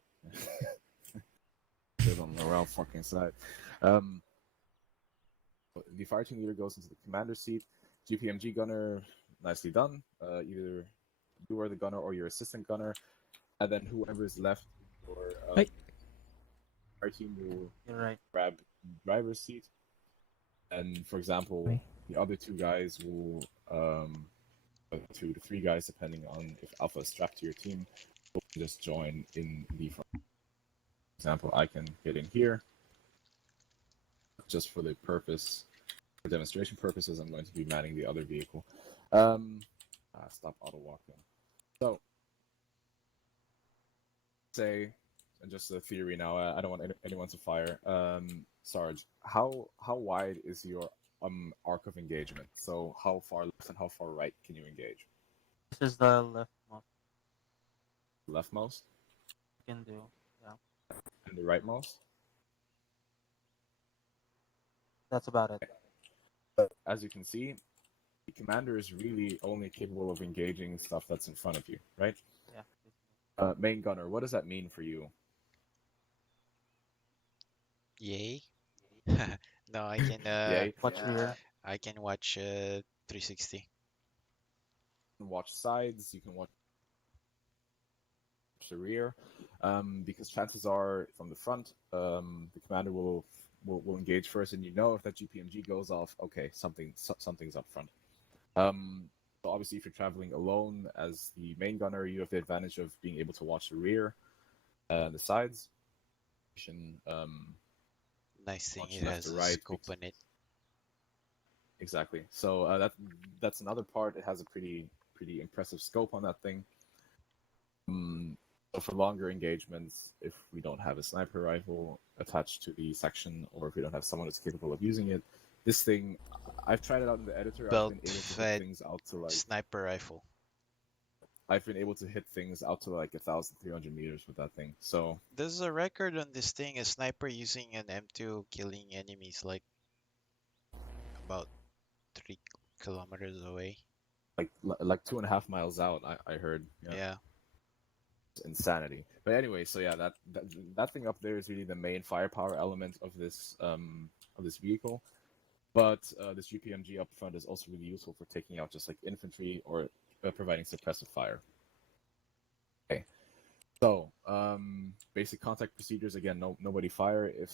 They're on the wrong fucking side. The fire team leader goes into the commander seat. GPMG gunner, nicely done. Either you are the gunner or your assistant gunner, and then whoever is left, or fire team will You're right. grab the driver's seat, and for example, the other 2 guys will 2 to 3 guys, depending on if Alpha is strapped to your team, will just join in the front. For example, I can get in here just for the purpose, for demonstration purposes. I'm going to be manning the other vehicle. Stop auto walking. So, say, and just a theory now. I don't want anyone to fire. Sarge, how wide is your arc of engagement? So how far left and how far right can you engage? This is the leftmost Leftmost you can do. Yeah, and the rightmost? that's about it. As you can see, the commander is really only capable of engaging stuff that's in front of you, right? Yeah. Main gunner, what does that mean for you? Yay. No, I can Yay. Watch rear. I can watch 360. You can watch sides, you can watch the rear, because chances are from the front, the commander will engage first, and you know if that GPMG goes off, okay, something's up front. So obviously, if you're traveling alone as the main gunner, you have the advantage of being able to watch the rear and the sides. Nice thing Watch it left has or a right. scope on it. Exactly. So that's another part. It has a pretty impressive scope on that thing. So for longer engagements, if we don't have a sniper rifle attached to the section, or if we don't have someone that's capable of using it, this thing, I've tried it out in the editor. I've been able to hit Belt-fed things out to like sniper rifle. I've been able to hit things out to like 1,300 meters with that thing. So There's a record on this thing, a sniper using an M2 killing enemies like about 3 kilometers away. like 2.5 miles out, I heard. Yeah. It's insanity. But anyway, so yeah, that thing up there is really the main firepower element of this vehicle. But this GPMG up front is also really useful for taking out just like infantry or providing suppressive fire. Okay. So, basic contact procedures. Again, nobody fire. If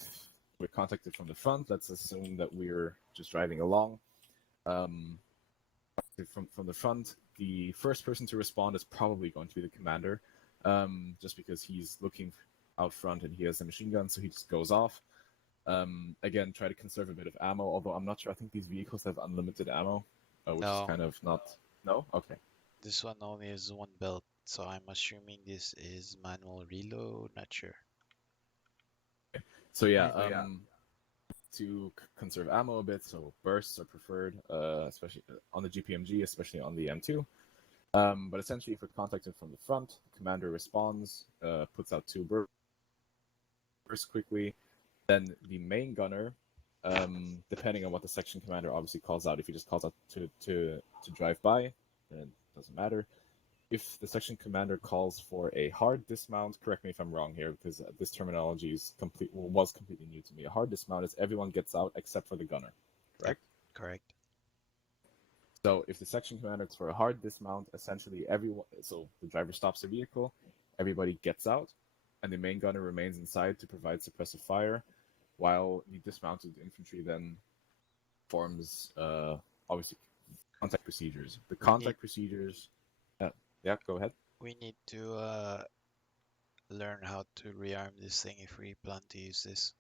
we're contacted from the front, let's assume that we're just driving along. From the front, the first person to respond is probably going to be the commander, just because he's looking out front and he has a machine gun, so he just goes off. Again, try to conserve a bit of ammo, although I'm not sure. I think these vehicles have unlimited ammo, which is No, kind of not... No? Okay. this one only has one belt, so I'm assuming this is manual reload. Not sure. So yeah, to conserve ammo a bit, so bursts are preferred, especially on the GPMG, especially on the M2. But essentially, if we're contacted from the front, the commander responds, puts out 2 bursts quickly. Then the main gunner, depending on what the section commander obviously calls out, if he just calls out to drive by, then it doesn't matter. If the section commander calls for a hard dismount, correct me if I'm wrong here, because this terminology is was completely new to me. A hard dismount is everyone gets out except for the gunner, correct? Yep, correct. So if the section commander is for a hard dismount, essentially everyone, so the driver stops the vehicle, everybody gets out, and the main gunner remains inside to provide suppressive fire, while the dismounted infantry then forms obviously contact procedures. The contact procedures. Yeah, go ahead. We need to learn how to rearm this thing if we plan to use this.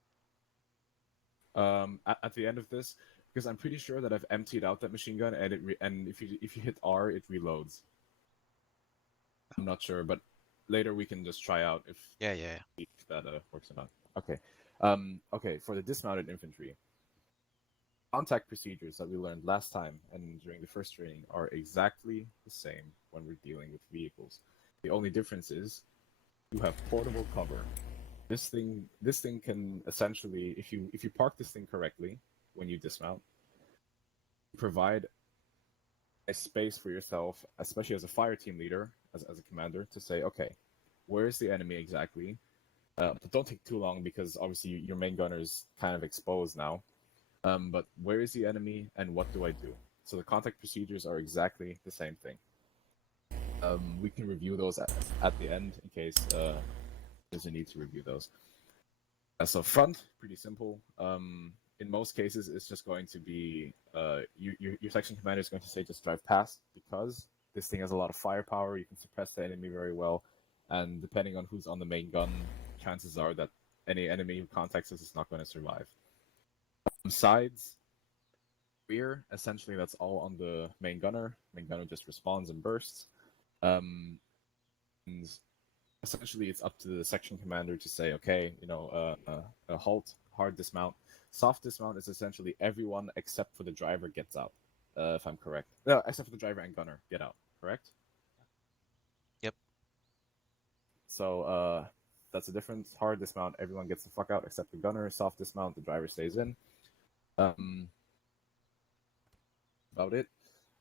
At the end of this, because I'm pretty sure that I've emptied out that machine gun, and and if you hit R, it reloads. I'm not sure, but later we can just try out if Yeah. that works or not. Okay. Okay, for the dismounted infantry, contact procedures that we learned last time and during the first training are exactly the same when we're dealing with vehicles. The only difference is you have portable cover. This thing can essentially, if you park this thing correctly when you dismount, provide a space for yourself, especially as a fire team leader, as a commander, to say, okay, where is the enemy exactly? But don't take too long because obviously your main gunner is kind of exposed now. But where is the enemy and what do I do? So the contact procedures are exactly the same thing. We can review those at the end in case there's a need to review those. So front, pretty simple. In most cases, it's just going to be your section commander is going to say just drive past because this thing has a lot of firepower. You can suppress the enemy very well, and depending on who's on the main gun, chances are that any enemy who contacts us is not going to survive. Sides, rear, essentially that's all on the main gunner. Main gunner just responds and bursts. And essentially it's up to the section commander to say, okay, a halt, hard dismount. Soft dismount is essentially everyone except for the driver gets out, if I'm correct. No, except for the driver and gunner get out, correct? Yep. So that's the difference. Hard dismount, everyone gets the fuck out except the gunner. Soft dismount, the driver stays in. About it.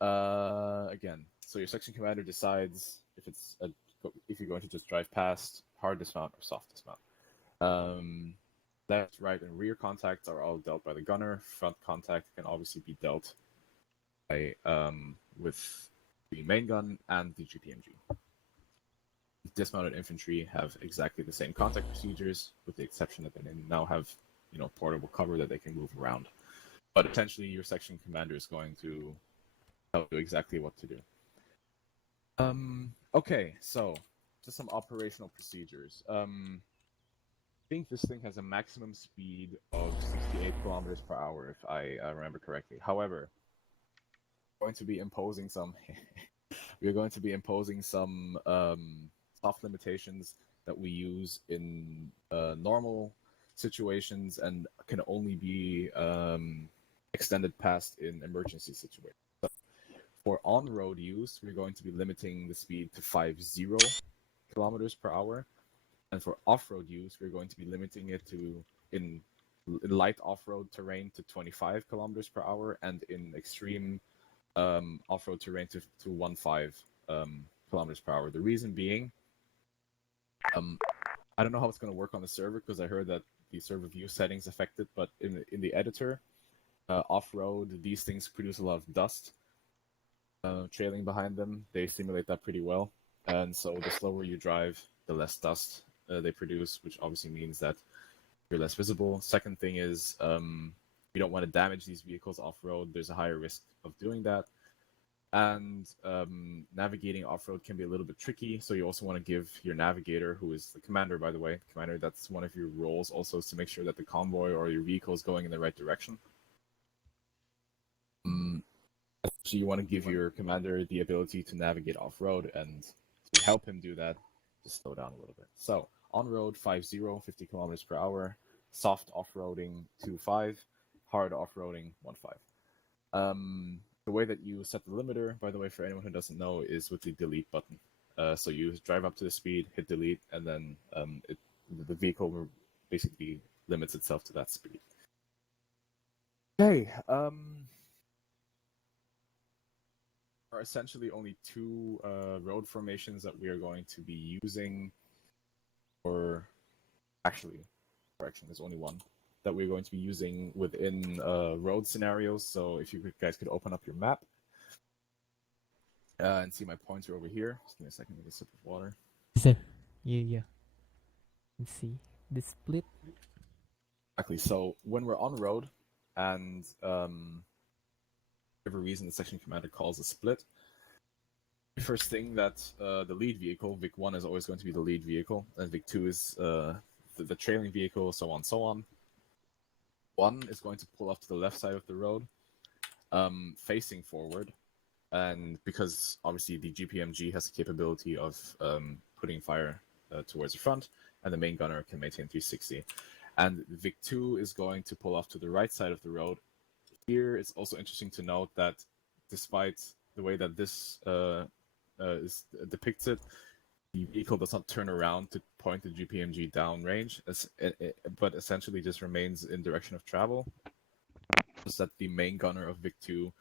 Again, so your section commander decides if you're going to just drive past, hard dismount or soft dismount. Left, right, and rear contacts are all dealt by the gunner. Front contact can obviously be dealt by with the main gun and the GPMG. Dismounted infantry have exactly the same contact procedures, with the exception that they now have, portable cover that they can move around. But potentially, your section commander is going to tell you exactly what to do. Okay, so just some operational procedures. I think this thing has a maximum speed of 68 kilometers per hour, if I remember correctly. However, we're going to be imposing some soft limitations that we use in normal situations and can only be extended past in emergency situations. So for on-road use, we're going to be limiting the speed to 50 kilometers per hour. And for off-road use, we're going to be limiting it to, in light off-road terrain, to 25 kilometers per hour, and in extreme off-road terrain to 15 kilometers per hour. The reason being, I don't know how it's going to work on the server because I heard that the server view settings affected, but in the editor, off-road, these things produce a lot of dust. trailing behind them, they simulate that pretty well. And so the slower you drive, the less dust they produce, which obviously means that you're less visible. Second thing is you don't want to damage these vehicles off-road. There's a higher risk of doing that. And navigating off-road can be a little bit tricky, so you also want to give your navigator, who is the commander, by the way, commander, that's one of your roles also, is to make sure that the convoy or your vehicle is going in the right direction. So you want to give your commander the ability to navigate off-road, and to help him do that, just slow down a little bit. So on-road 50, 50 kilometers per hour, soft off-roading 25, hard off-roading 15. The way that you set the limiter, by the way, for anyone who doesn't know, is with the delete button. So you drive up to the speed, hit delete, and then the vehicle basically limits itself to that speed. Okay. Are essentially only two road formations that we are going to be using, or actually, correction, there's only one that we're going to be using within road scenarios. So if you guys could open up your map and see my pointer over here. Just give me a second to get a sip of water. So, yeah. Let's see the split. Exactly. So when we're on road, and whatever reason the section commander calls a split, the first thing that the lead vehicle, Vic 1 is always going to be the lead vehicle, and Vic 2 is the trailing vehicle, so on, so on. 1 is going to pull off to the left side of the road, facing forward, and because obviously the GPMG has the capability of putting fire towards the front, and the main gunner can maintain 360. And Vic 2 is going to pull off to the right side of the road. Here, it's also interesting to note that despite the way that this is depicted, the vehicle does not turn around to point the GPMG downrange, but essentially just remains in direction of travel. Just that the main gunner of Vic 2,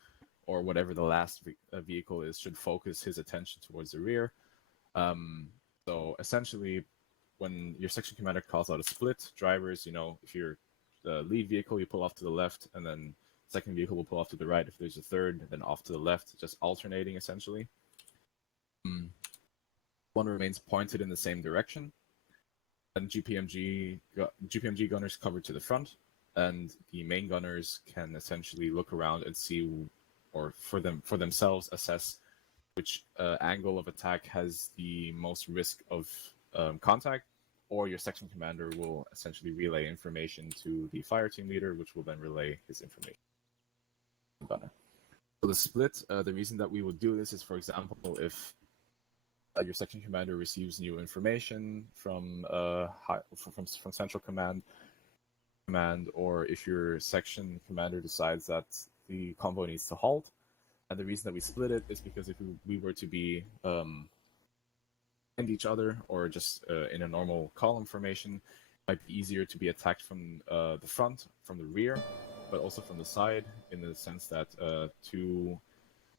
or whatever the last vehicle is, should focus his attention towards the rear. So essentially, when your section commander calls out a split, drivers, if you're the lead vehicle, you pull off to the left, and then second vehicle will pull off to the right. If there's a third, then off to the left, just alternating essentially. One remains pointed in the same direction, and GPMG gunners cover to the front, and the main gunners can essentially look around and see, or for themselves assess which angle of attack has the most risk of contact, or your section commander will essentially relay information to the fire team leader, which will then relay his information. So the split, the reason that we would do this is, for example, if your section commander receives new information from central command, or if your section commander decides that the convoy needs to halt. And the reason that we split it is because if we were to be behind each other, or just in a normal column formation, it might be easier to be attacked from the front, from the rear, but also from the side, in the sense that two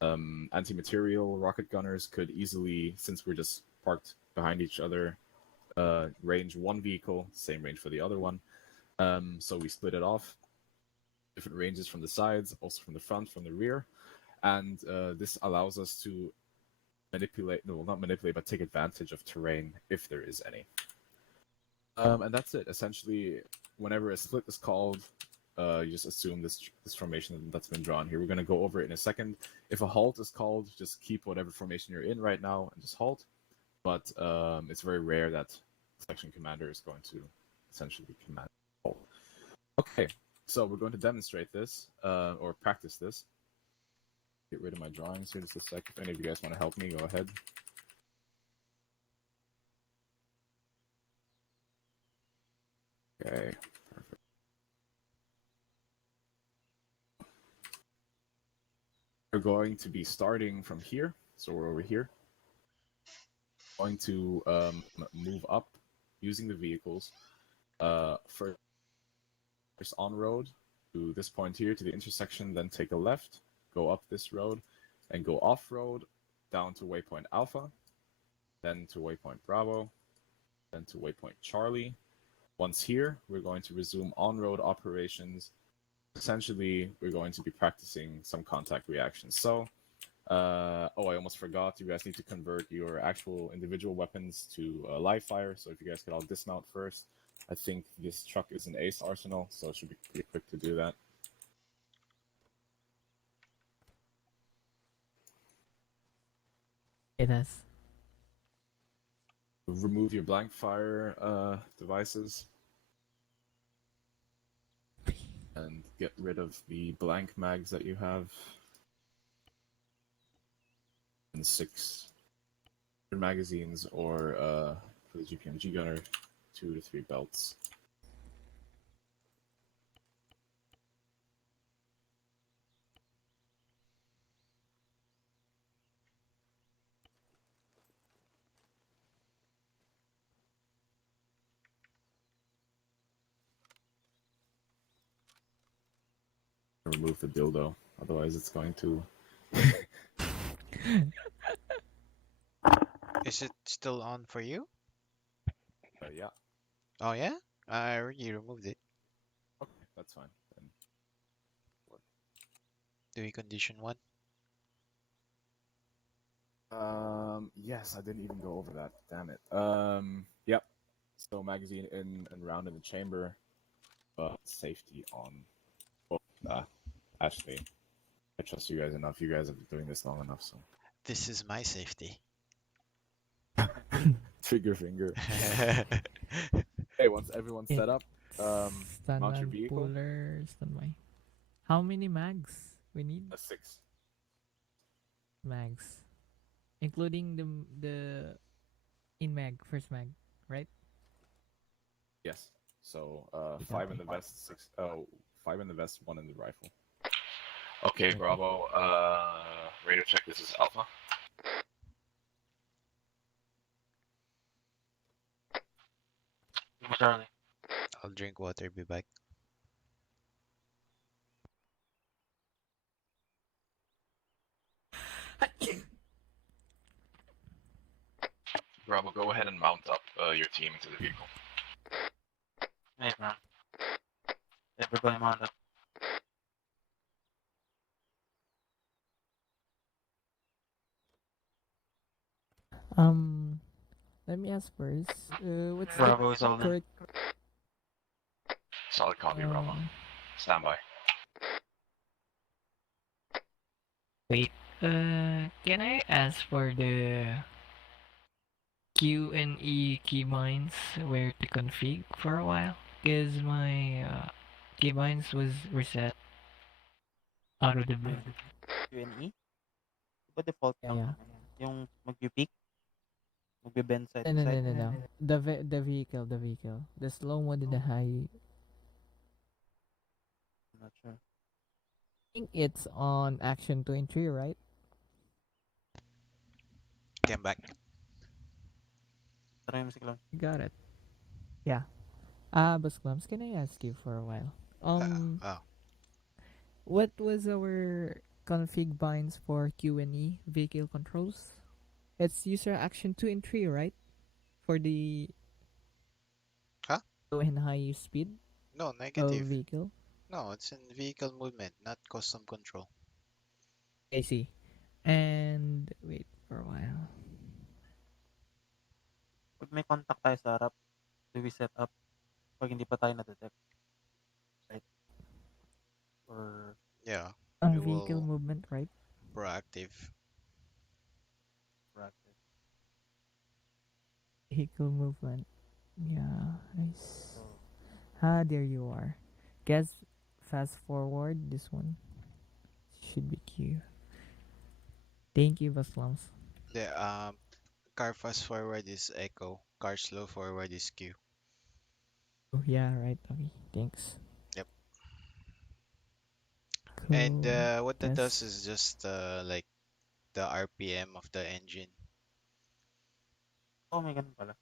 anti-material rocket gunners could easily, since we're just parked behind each other, range one vehicle, same range for the other one. So we split it off, different ranges from the sides, also from the front, from the rear. And this allows us to not manipulate, but take advantage of terrain if there is any. And that's it. Essentially, whenever a split is called, you just assume this formation that's been drawn here. We're going to go over it in a second. If a halt is called, just keep whatever formation you're in right now and just halt. But it's very rare that the section commander is going to essentially command halt. Okay, so we're going to demonstrate this, or practice this. Get rid of my drawings here just a sec. If any of you guys want to help me, go ahead. Okay, perfect. We're going to be starting from here, so we're over here. Going to move up using the vehicles. First on road to this point here, to the intersection, then take a left, go up this road, and go off road down to waypoint Alpha, then to waypoint Bravo, then to waypoint Charlie. Once here, we're going to resume on-road operations. Essentially, we're going to be practicing some contact reactions. So Oh, I almost forgot. You guys need to convert your actual individual weapons to live fire. So if you guys could all dismount first. I think this truck is an ace arsenal, so it should be pretty quick to do that. It has. Remove your blank fire devices and get rid of the blank mags that you have. And 6 magazines, or for the GPMG gunner, 2 to 3 belts. Remove the dildo, otherwise it's going to. Is it still on for you? Yeah. Oh yeah? I already removed it. Okay, that's fine. Then. Do we condition 1? Yes, I didn't even go over that. Damn it. Yep. So magazine in and round in the chamber, but safety on. Well, actually, I trust you guys enough. You guys have been doing this long enough, so. This is my safety. Trigger finger. Hey, once everyone's set up, mount your Standard vehicle. puller, standby. How many mags we need? 6. Mags, including the in mag, first mag, right? Yes. So 5 in Copy. the vest, 6. Oh, 5 in the vest, 1 in the rifle. Okay, Okay. Bravo. Radar check. This is Alpha. Charlie. I'll drink water, be back. Bravo, go ahead and mount up your team into the vehicle. Wait, man. Everybody mount up. Let me ask first. What's Bravo is the all in. correct? Solid copy, Bravo. Stand by. Wait, can I ask for the Q and E keybinds where to config for a while? Because my keybinds was reset out of the blue. Q&E? Diba default Yeah, lang yeah. naman yan? Yung mag-peak, mag-bend side No, to no, side. no, no, no. The vehicle, the vehicle, the slow mode and the high. I'm not sure. I think it's on action 2 and 3, right? Came back. Tara yung music lang. Got it. Yeah. Boss Clumps, can I ask you for a while? Oh, What was our config binds for Q and E vehicle controls? It's user action 2 and 3, right? For the huh? low and high speed No, of negative. vehicle. No, it's in vehicle movement, not custom control. I see. And wait for a while. Pag may contact tayo sa harap, do we set up pag hindi pa tayo na-detect? Right? Or Yeah, we Vehicle will movement, right? proactive. proactive? Vehicle movement. Yeah, nice. So, There you are. Guess fast forward this one. Should be Q. Thank you, Baslams. The car fast forward is echo, car slow forward is Q. Oh, yeah, right. Okay, thanks. Yep. And Cool. what that does Guess. is just like the RPM of the engine. oh, may ganun pala.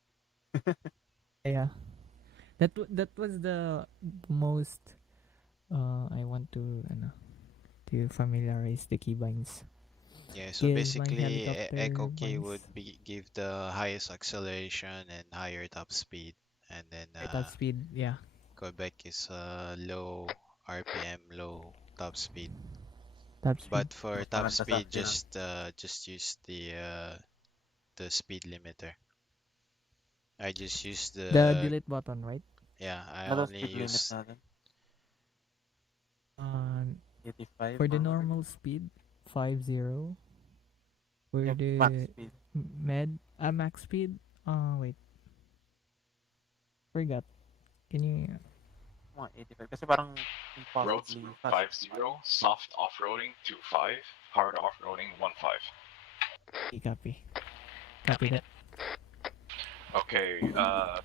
Yeah. That was the most I want to to familiarize the keybinds. Yeah, so Because my basically helicopter echo key binds would be give the highest acceleration and higher top speed, and then top speed. Yeah. Quebec is low RPM, low top speed. Top speed. But for Mas top maganda sa speed, atin. just use the speed limiter. I just use The the delete button, right? yeah. I Ano only speed limit use natin? Um, 85 for the or normal speed, 50. For yeah, max the speed. max speed. Wait, forgot. Can you? Mga 85. Kasi parang Roads impossibly fast. 50, soft off-roading 25, hard off-roading 15. Copy. Copy that. Okay,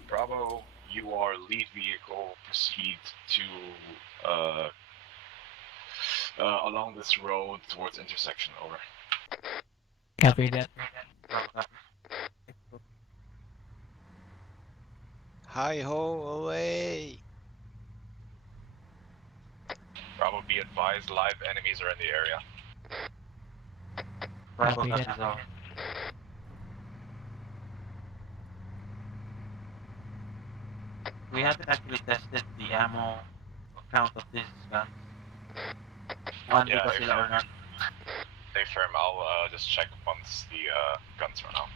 Bravo, you are lead vehicle. Proceed to along this road towards intersection. Over. Copy that. hi ho away. Bravo, be advised, live enemies are in the area. Bravo, Copy copy that. daw. We haven't actually tested the ammo count of this gun. Kung andito Yeah, sila or not. Stay firm. I'll just check once the guns run out.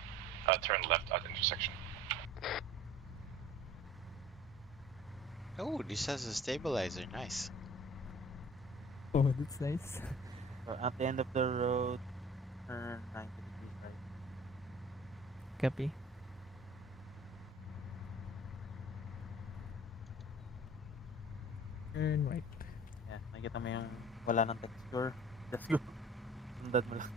Turn left at intersection. Oh, this has a stabilizer. Nice. Oh, that's nice. So at the end of the road, turn 90 degrees right. Copy. Turn right. Yeah, nakikita mo yung wala ng texture. Let's go. Sundan mo lang.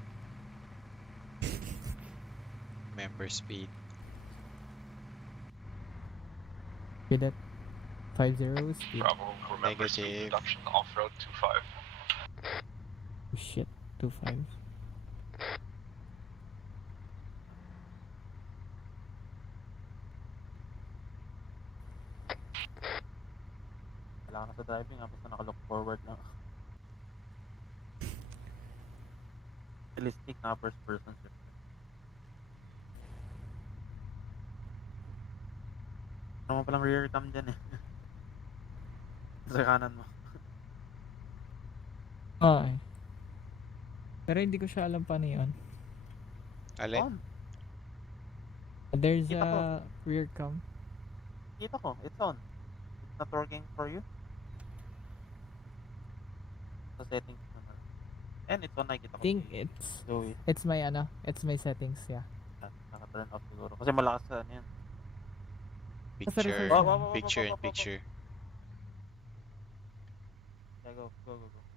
Member speed. Copy that. 50 speed. Bravo, remember speed Negative. reduction off-road 25. Oh, shit. 25. Kailangan na sa driving, basta naka-look forward lang. Realistic na first person syempre. Ano mo palang rear cam dyan eh. Sa kanan mo. Ay. Pero hindi ko siya alam paano yun. Alin? On. There's Kita ko. a rear cam. Kita ko. It's on. It's not working for you. Sa settings mo na. And it's on, nakikita I ko. think si Joey. it's my settings, yeah. Naka-turn off siguro. Kasi malakas sa ano yan. Picture. Wow, Picture in picture. Yeah, go.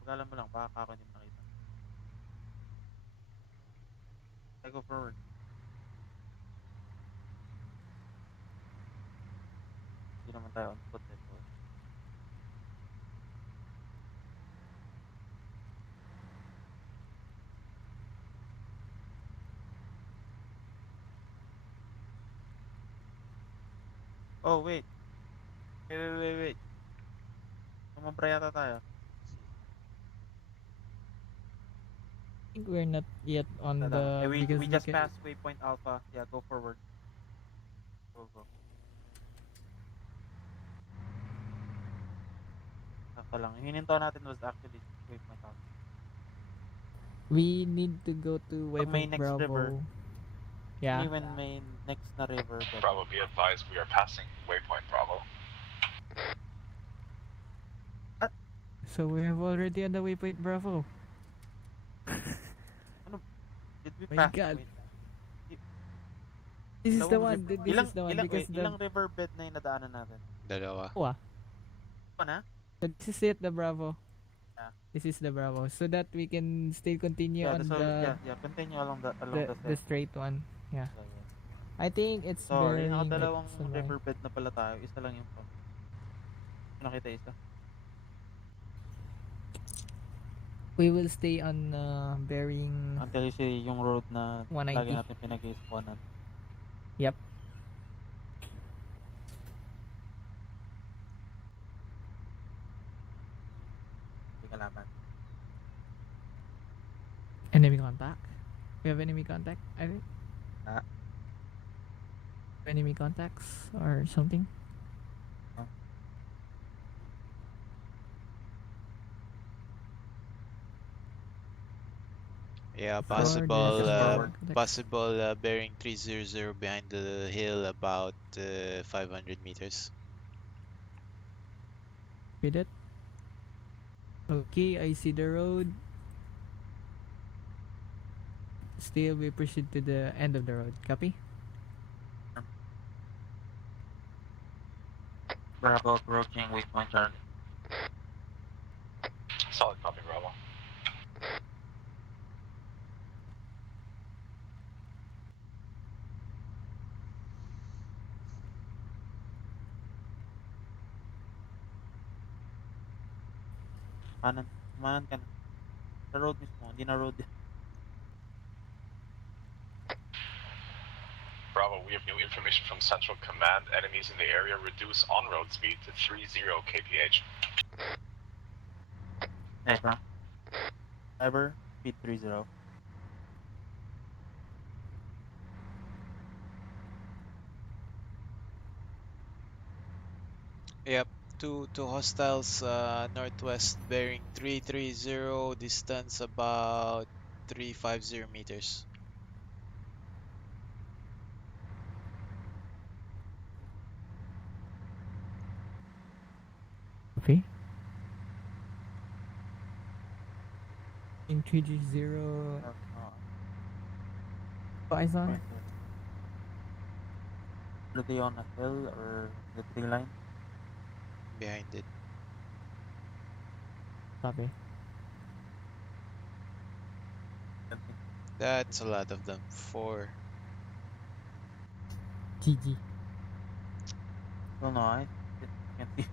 Pagalan mo lang, baka ako hindi mo nakita. Yeah, go forward. Hindi naman tayo on spot eh. So, oh, wait. Wait. Sumabra yata tayo. I think we're not yet on the we because just can- passed waypoint alpha. Yeah, go forward. Go. Sakto lang. Yung hininto natin was actually waypoint alpha. we need to go to Pag may Waypoint next Bravo. river, Yeah. Even may next na river. Bravo, be advised, we are passing waypoint Bravo. So we have already on the Waypoint Bravo. Did we My pass God. the waypoint? This is the Dalawang one. river- This is the one because ilang riverbed na yung nadaanan natin? Dalawa. Ano na? so this is it, the Bravo. Yeah. This is the Bravo, so that we can still continue Yeah, on so, the continue along the the straight one. Yeah. Yeah. I think it's Sorry, bearing. nakadalawang it's on my- riverbed na pala tayo. Isa lang yung pump. Nakita isa. We will stay on bearing. Until you see yung road na 190. lagi natin pinag-i-spawnan. Yep. Hindi kalaban. Enemy contact. We have enemy contact. I think. Ah. Enemy contacts or something. Yeah, Forward, possible, Just direction, forward. possible bearing 300 behind the hill about 500 meters. Read it. Okay, I see the road. Still, we proceed to the end of the road. Copy? Bravo approaching waypoint Charlie. Solid copy, Bravo. Kanan. Kumanan ka na. Sa road mismo. Hindi na road. Bravo, we have new information from Central Command. Enemies in the area reduce on-road speed to 30 kph. Echo. Driver, speed 30. Yep, two hostiles northwest bearing 330, distance about 350 meters. Okay. In 330. Eyes on it. Are they on a hill or the tree line? Behind it. Copy. That's a lot of them. 4. GG. Well, no, I can't see.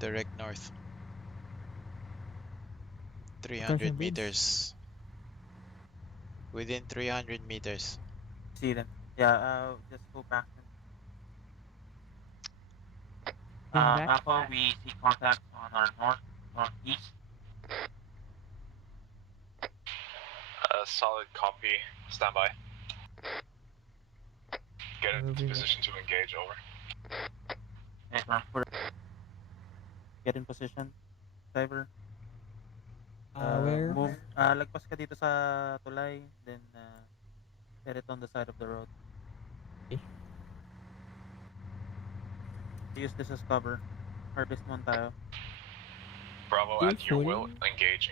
Direct north. Caution 300 blades. meters. Within 300 meters. See them. Yeah, just go back. Back. Alpha, we see contacts on our northeast. Solid copy. Stand by. Get into Moving position to engage, over. Echo. Get in position. Driver. Where? Move. Lagpas ka dito sa tulay. Then, set it on the side of the road. Okay. Use this as cover. Harvest mo tayo. Bravo, at your will. Engage.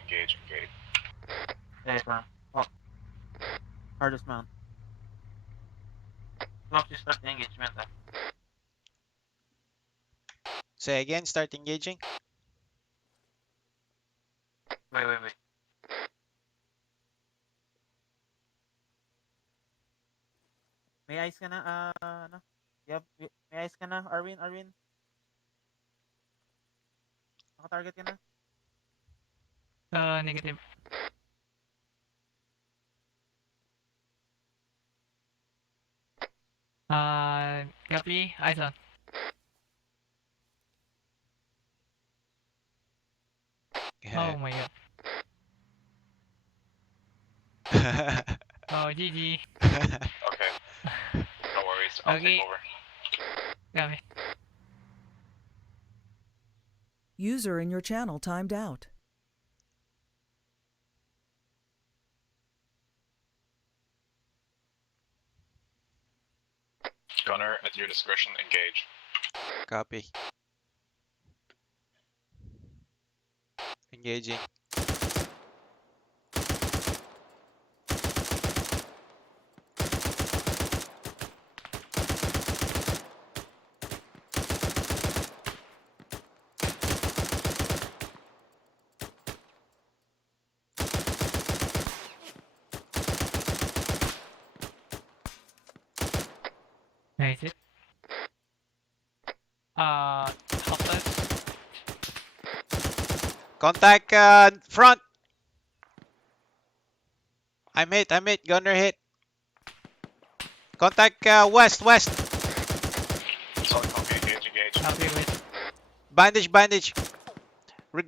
Echo. Oh. Hardest mount. Once you start the engagement, Say again, start engaging. Wait. May eyes ka na, ano? May eyes ka na, Arwin? Naka-target ka na? Negative. Copy. Eyes on. Oh my god. Oh, GG. Okay. No worries. I'll Okay. take over. Copy. User in your channel timed out. Gunner, at your discretion, engage. Copy. Engaging. Nice it. Helpless. Contact front. I'm hit. Gunner hit. Contact west. Solid copy, engage. Copy with. Bandage.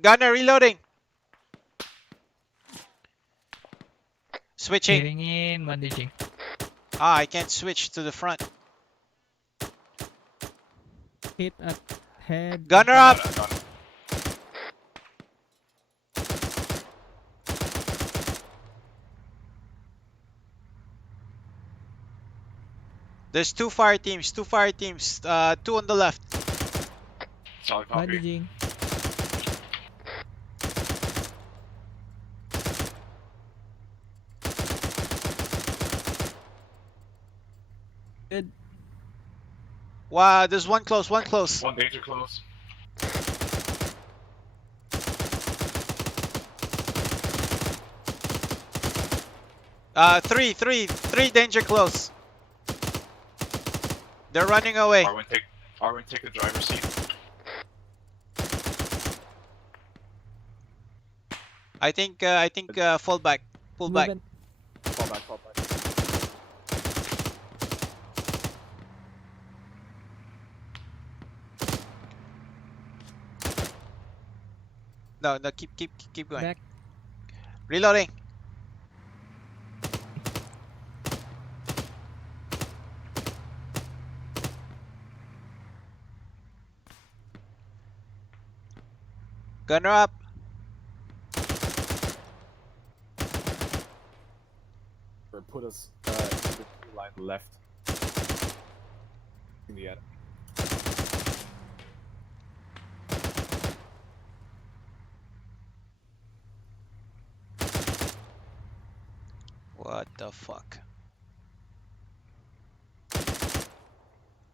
Gunner reloading. Switching. Getting in, bandaging. I can't switch to the front. Hit at head. Gunner up. Gunner. There's two fire teams. Two fire teams. Two on the left. Solid copy. Bandaging. Good. Wow, there's one close. One close. One danger close. Three danger close. They're running away. Arwin, take the driver's seat. I think fall back. Pull back. Movement. Fall back, fall back. No, keep going. Back. Reloading. Gunner up. Or put us in the line left. In the end. What the fuck?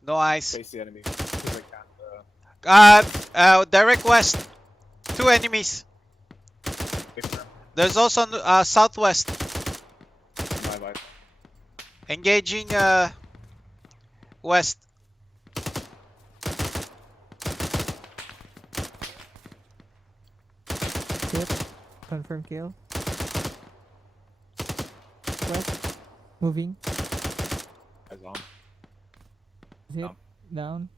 No eyes. Face the enemy. 'Cause I can't, Direct west. Two enemies. picture. There's also southwest. My bad. Engaging west. Hit. Confirm kill. West. Moving. Eyes on. Hit. Down. Down.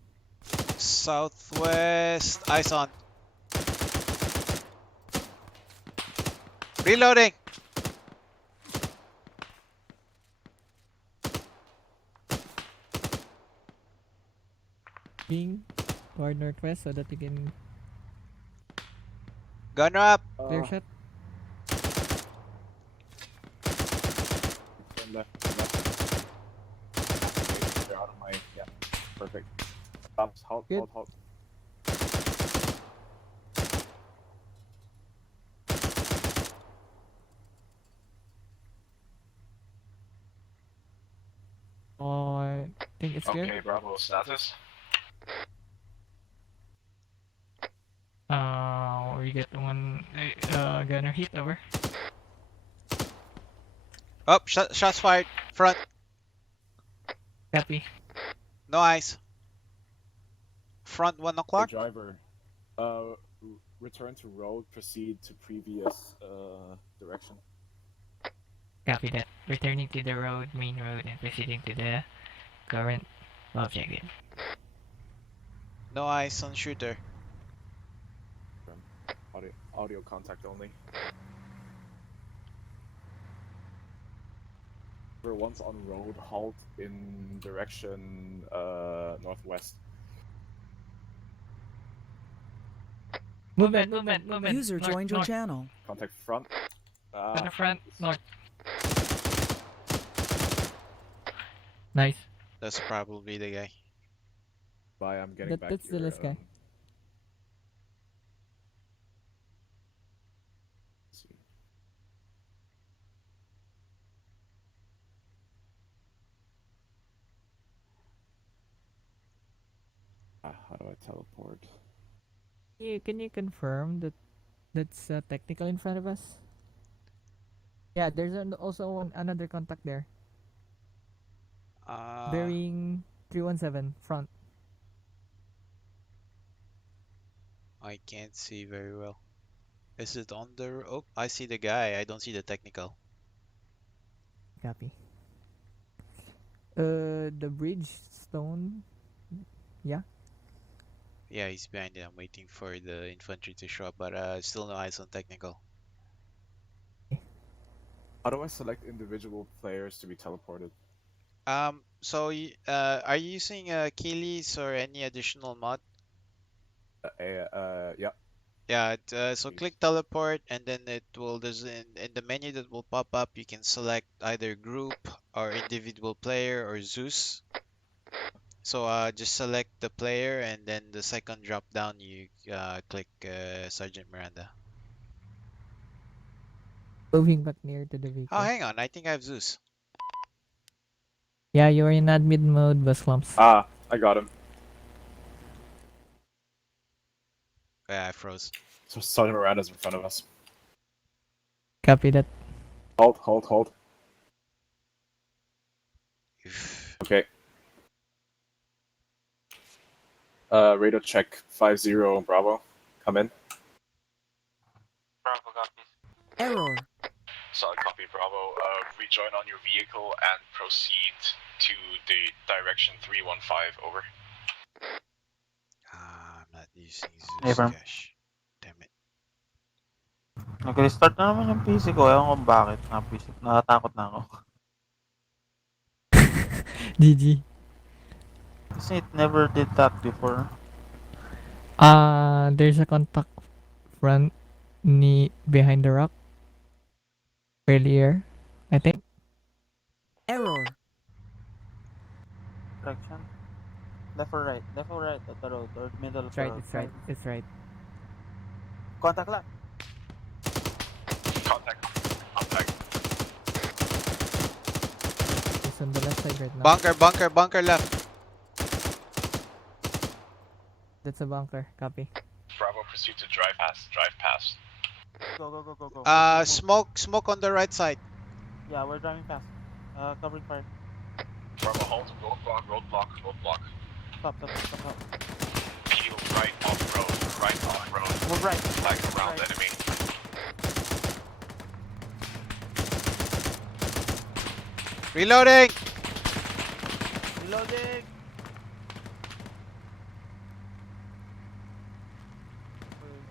Southwest. Eyes on. Reloading. Being toward northwest so that you can Gunner up. clear shot. Turn left, turn left. Okay, they're out of my. Yeah. Perfect. Stops. Halt. Good. Halt. Halt. Oh, I think it's clear. Okay, Bravo. Status. We get one gunner hit over. Up. Shots fired. Front. Copy. No eyes. Front 1 Hey, o'clock. driver. Return to road. Proceed to previous direction. Copy that. Returning to the main road, and proceeding to the current objective. No eyes on shooter. Audio contact only. For once on road, halt in direction northwest. Movement. User North, joined your north. channel. Contact front. To the front, north. Nice. That's probably the guy. Bye. I'm getting back. That's the last guy. Let's see. How do I teleport? Can you confirm that that's technical in front of us? Yeah, there's also another contact there. Bearing 317 front. I can't see very well. Is it on the? Oh, I see the guy. I don't see the technical. Copy. The bridge stone. Yeah. Yeah, he's behind it. I'm waiting for the infantry to show up, but still no eyes on technical. How do I select individual players to be teleported? So are you using Achilles or any additional mod? Yeah. Yeah, so click teleport, and then there's in the menu that will pop up, you can select either group or individual player or Zeus. So just select the player and then the second drop down you click Sergeant Miranda. Moving back near to the Oh, vehicle. hang on. I think I have Zeus. Yeah, you're in admin mode, bus lumps. Ah, I got him. Yeah, I froze. So Sergeant Miranda's in front of us. Copy that. Hold. Oof. Okay. Radar check 50 Bravo. Come in. Bravo copies. Error. Solid copy, Bravo. Rejoin on your vehicle and proceed to the direction 315. Over. I'm not using Hey, Zeus firm. cache. Damn it. Nag-restart na naman yung PC ko. Ewan ko bakit. Nakatakot na ako. GG. Kasi it never did that before. There's a contact front behind the rock earlier, I think. Error. Direction. Left or right? Left or right of the road or middle of It's the right, road? it's right, it's right. Contact lang. Contact. It's on the left side right now. Bunker left. That's a bunker. Copy. Bravo, proceed to drive past. Go. Smoke on the right side. Yeah, we're driving fast. Covering fire. Bravo, hold. Roadblock. Stop. Peel right off road. Move right. Flag around Right. enemy. Reloading. Reloading!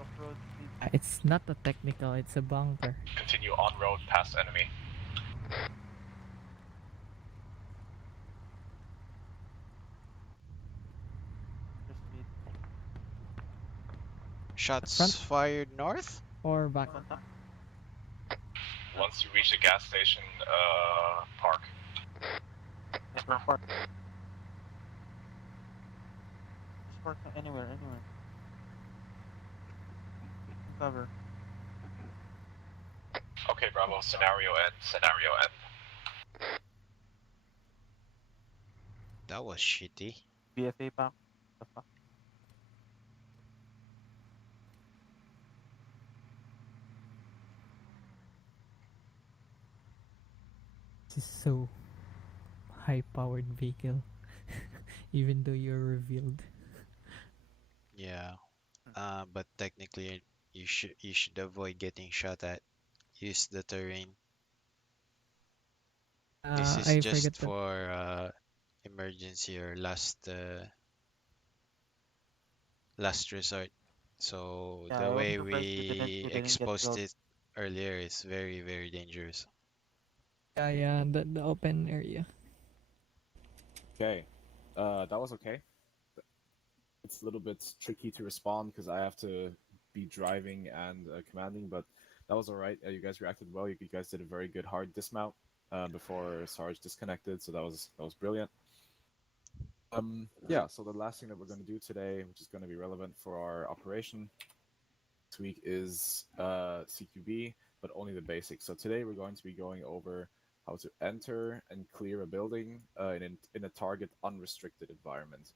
Off-road speed. It's not a technical, it's a bunker. Continue on road past enemy. Speed. Shots Front. fired north. Or back. Contact. Once you reach the gas station, park. Yes, we're parked. Just park anywhere. Cover. Okay, Bravo. Scenario end. That was shitty. BFA pack. The fuck? This is so high-powered vehicle. Even though you're revealed. Yeah. But technically you should avoid getting shot at. Use the terrain. This is I just forget that. for emergency or last resort. So Yeah, the I was way surprised we we didn't get exposed killed. it earlier is very, very dangerous. Yeah, the open area. Okay. That was okay. It's a little bit tricky to respond because I have to be driving and commanding, but that was alright. You guys reacted well. You guys did a very good hard dismount before Sarge disconnected, so that was brilliant. Yeah, so the last thing that we're going to do today, which is going to be relevant for our operation this week, is CQB, but only the basics. So today we're going to be going over how to enter and clear a building in a target unrestricted environment.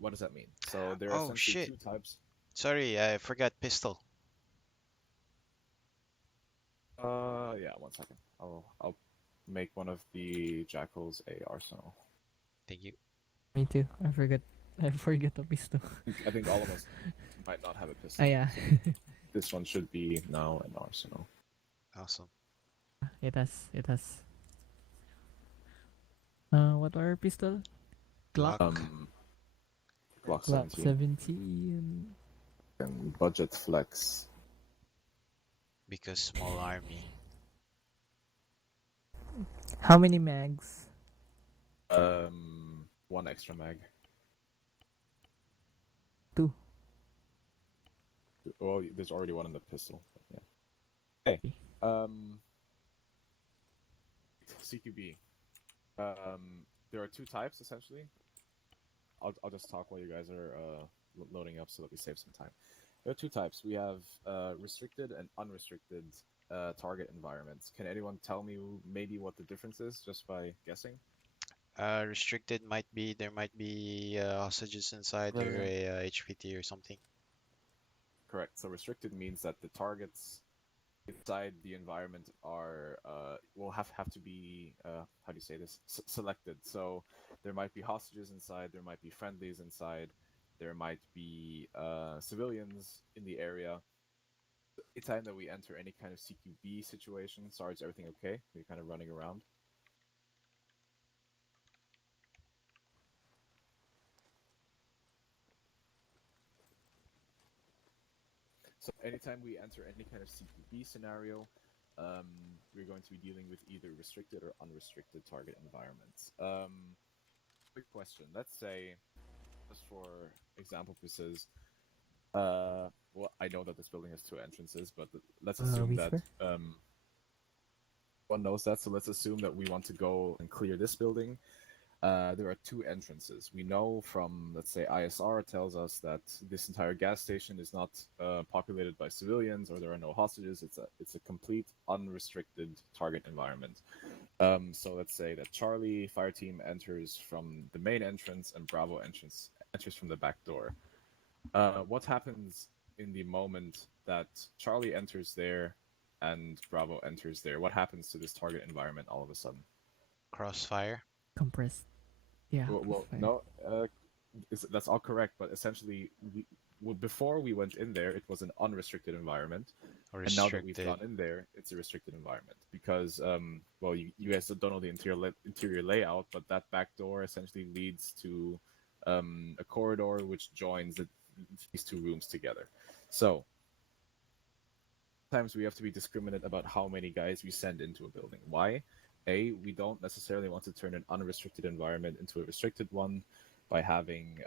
What does that mean? So there are Oh essentially shit. two types. Sorry, I forgot pistol. Yeah, 1 second. I'll make one of the Jackals a arsenal. Thank you. Me too. I forgot the pistol. I think all of us might not have a pistol. Yeah. So this one should be now an arsenal. Awesome. It has. What are pistol? Glock. Glock Glock 17. 17. And budget flex. Because small army. How many mags? 1 extra mag. 2. Well, there's already 1 in the pistol. Yeah. Hey. CQB. There are 2 types essentially. I'll just talk while you guys are loading up so that we save some time. There are two types. We have restricted and unrestricted target environments. Can anyone tell me maybe what the difference is just by guessing? Restricted might be there might be hostages inside or Civilian. a HVT or something. Correct. So restricted means that the targets inside the environment are will have to be how do you say this selected. So there might be hostages inside, there might be friendlies inside, there might be civilians in the area. Anytime that we enter any kind of CQB situation, sorry, is everything okay? We're kind of running around. So anytime we enter any kind of CQB scenario, we're going to be dealing with either restricted or unrestricted target environments. Quick question. Let's say, just for example purposes, well, I know that this building has two entrances, but let's assume that Whisper? one knows that. So let's assume that we want to go and clear this building. There are two entrances. We know from, let's say, ISR tells us that this entire gas station is not populated by civilians or there are no hostages. It's a complete unrestricted target environment. So let's say that Charlie fire team enters from the main entrance and Bravo enters from the back door. What happens in the moment that Charlie enters there and Bravo enters there? What happens to this target environment all of a sudden? Crossfire Compressed. Yeah. Well, it's fine. no, that's all correct. But essentially, before we went in there, it was an unrestricted environment, or and now that we've restricted. gone in there, it's a restricted environment because, well, you guys don't know the interior layout, but that back door essentially leads to a corridor which joins these two rooms together. So sometimes we have to be discriminate about how many guys we send into a building. Why? A, we don't necessarily want to turn an unrestricted environment into a restricted one by having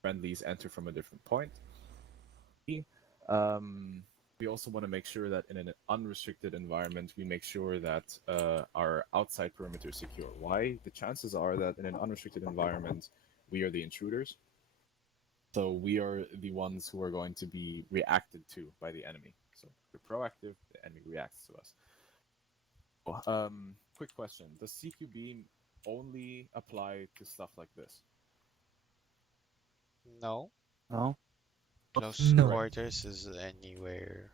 friendlies enter from a different point. B, we also want to make sure that in an unrestricted environment, we make sure that our outside perimeter is secure. Why? The chances are that in an unrestricted environment, we are the intruders. So we are the ones who are going to be reacted to by the enemy. So we're proactive, the enemy reacts to us. Quick question. Does CQB only apply to stuff like this? No, No. close No. quarters is anywhere,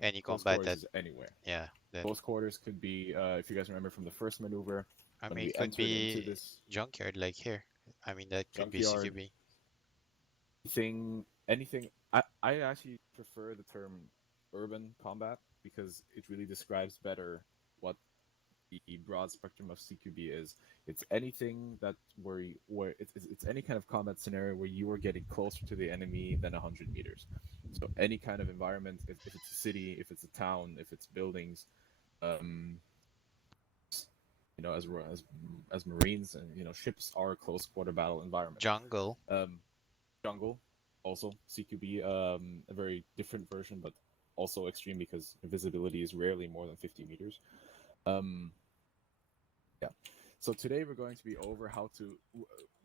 any Close combat quarters that is anywhere. yeah. That Close quarters could be, if you guys remember from the first maneuver, I when mean, we it could entered into be this junkyard like here. I mean, that could be junkyard, CQB. anything. I actually prefer the term urban combat because it really describes better what the broad spectrum of CQB is. It's anything that where it's any kind of combat scenario where you are getting closer to the enemy than 100 meters. So any kind of environment, if it's a city, if it's a town, if it's buildings, um, you know, as Marines, and you know, ships are close quarter battle environment. Jungle. Jungle, also CQB, a very different version, but also extreme because visibility is rarely more than 50 meters. Yeah. So today we're going to be over how to.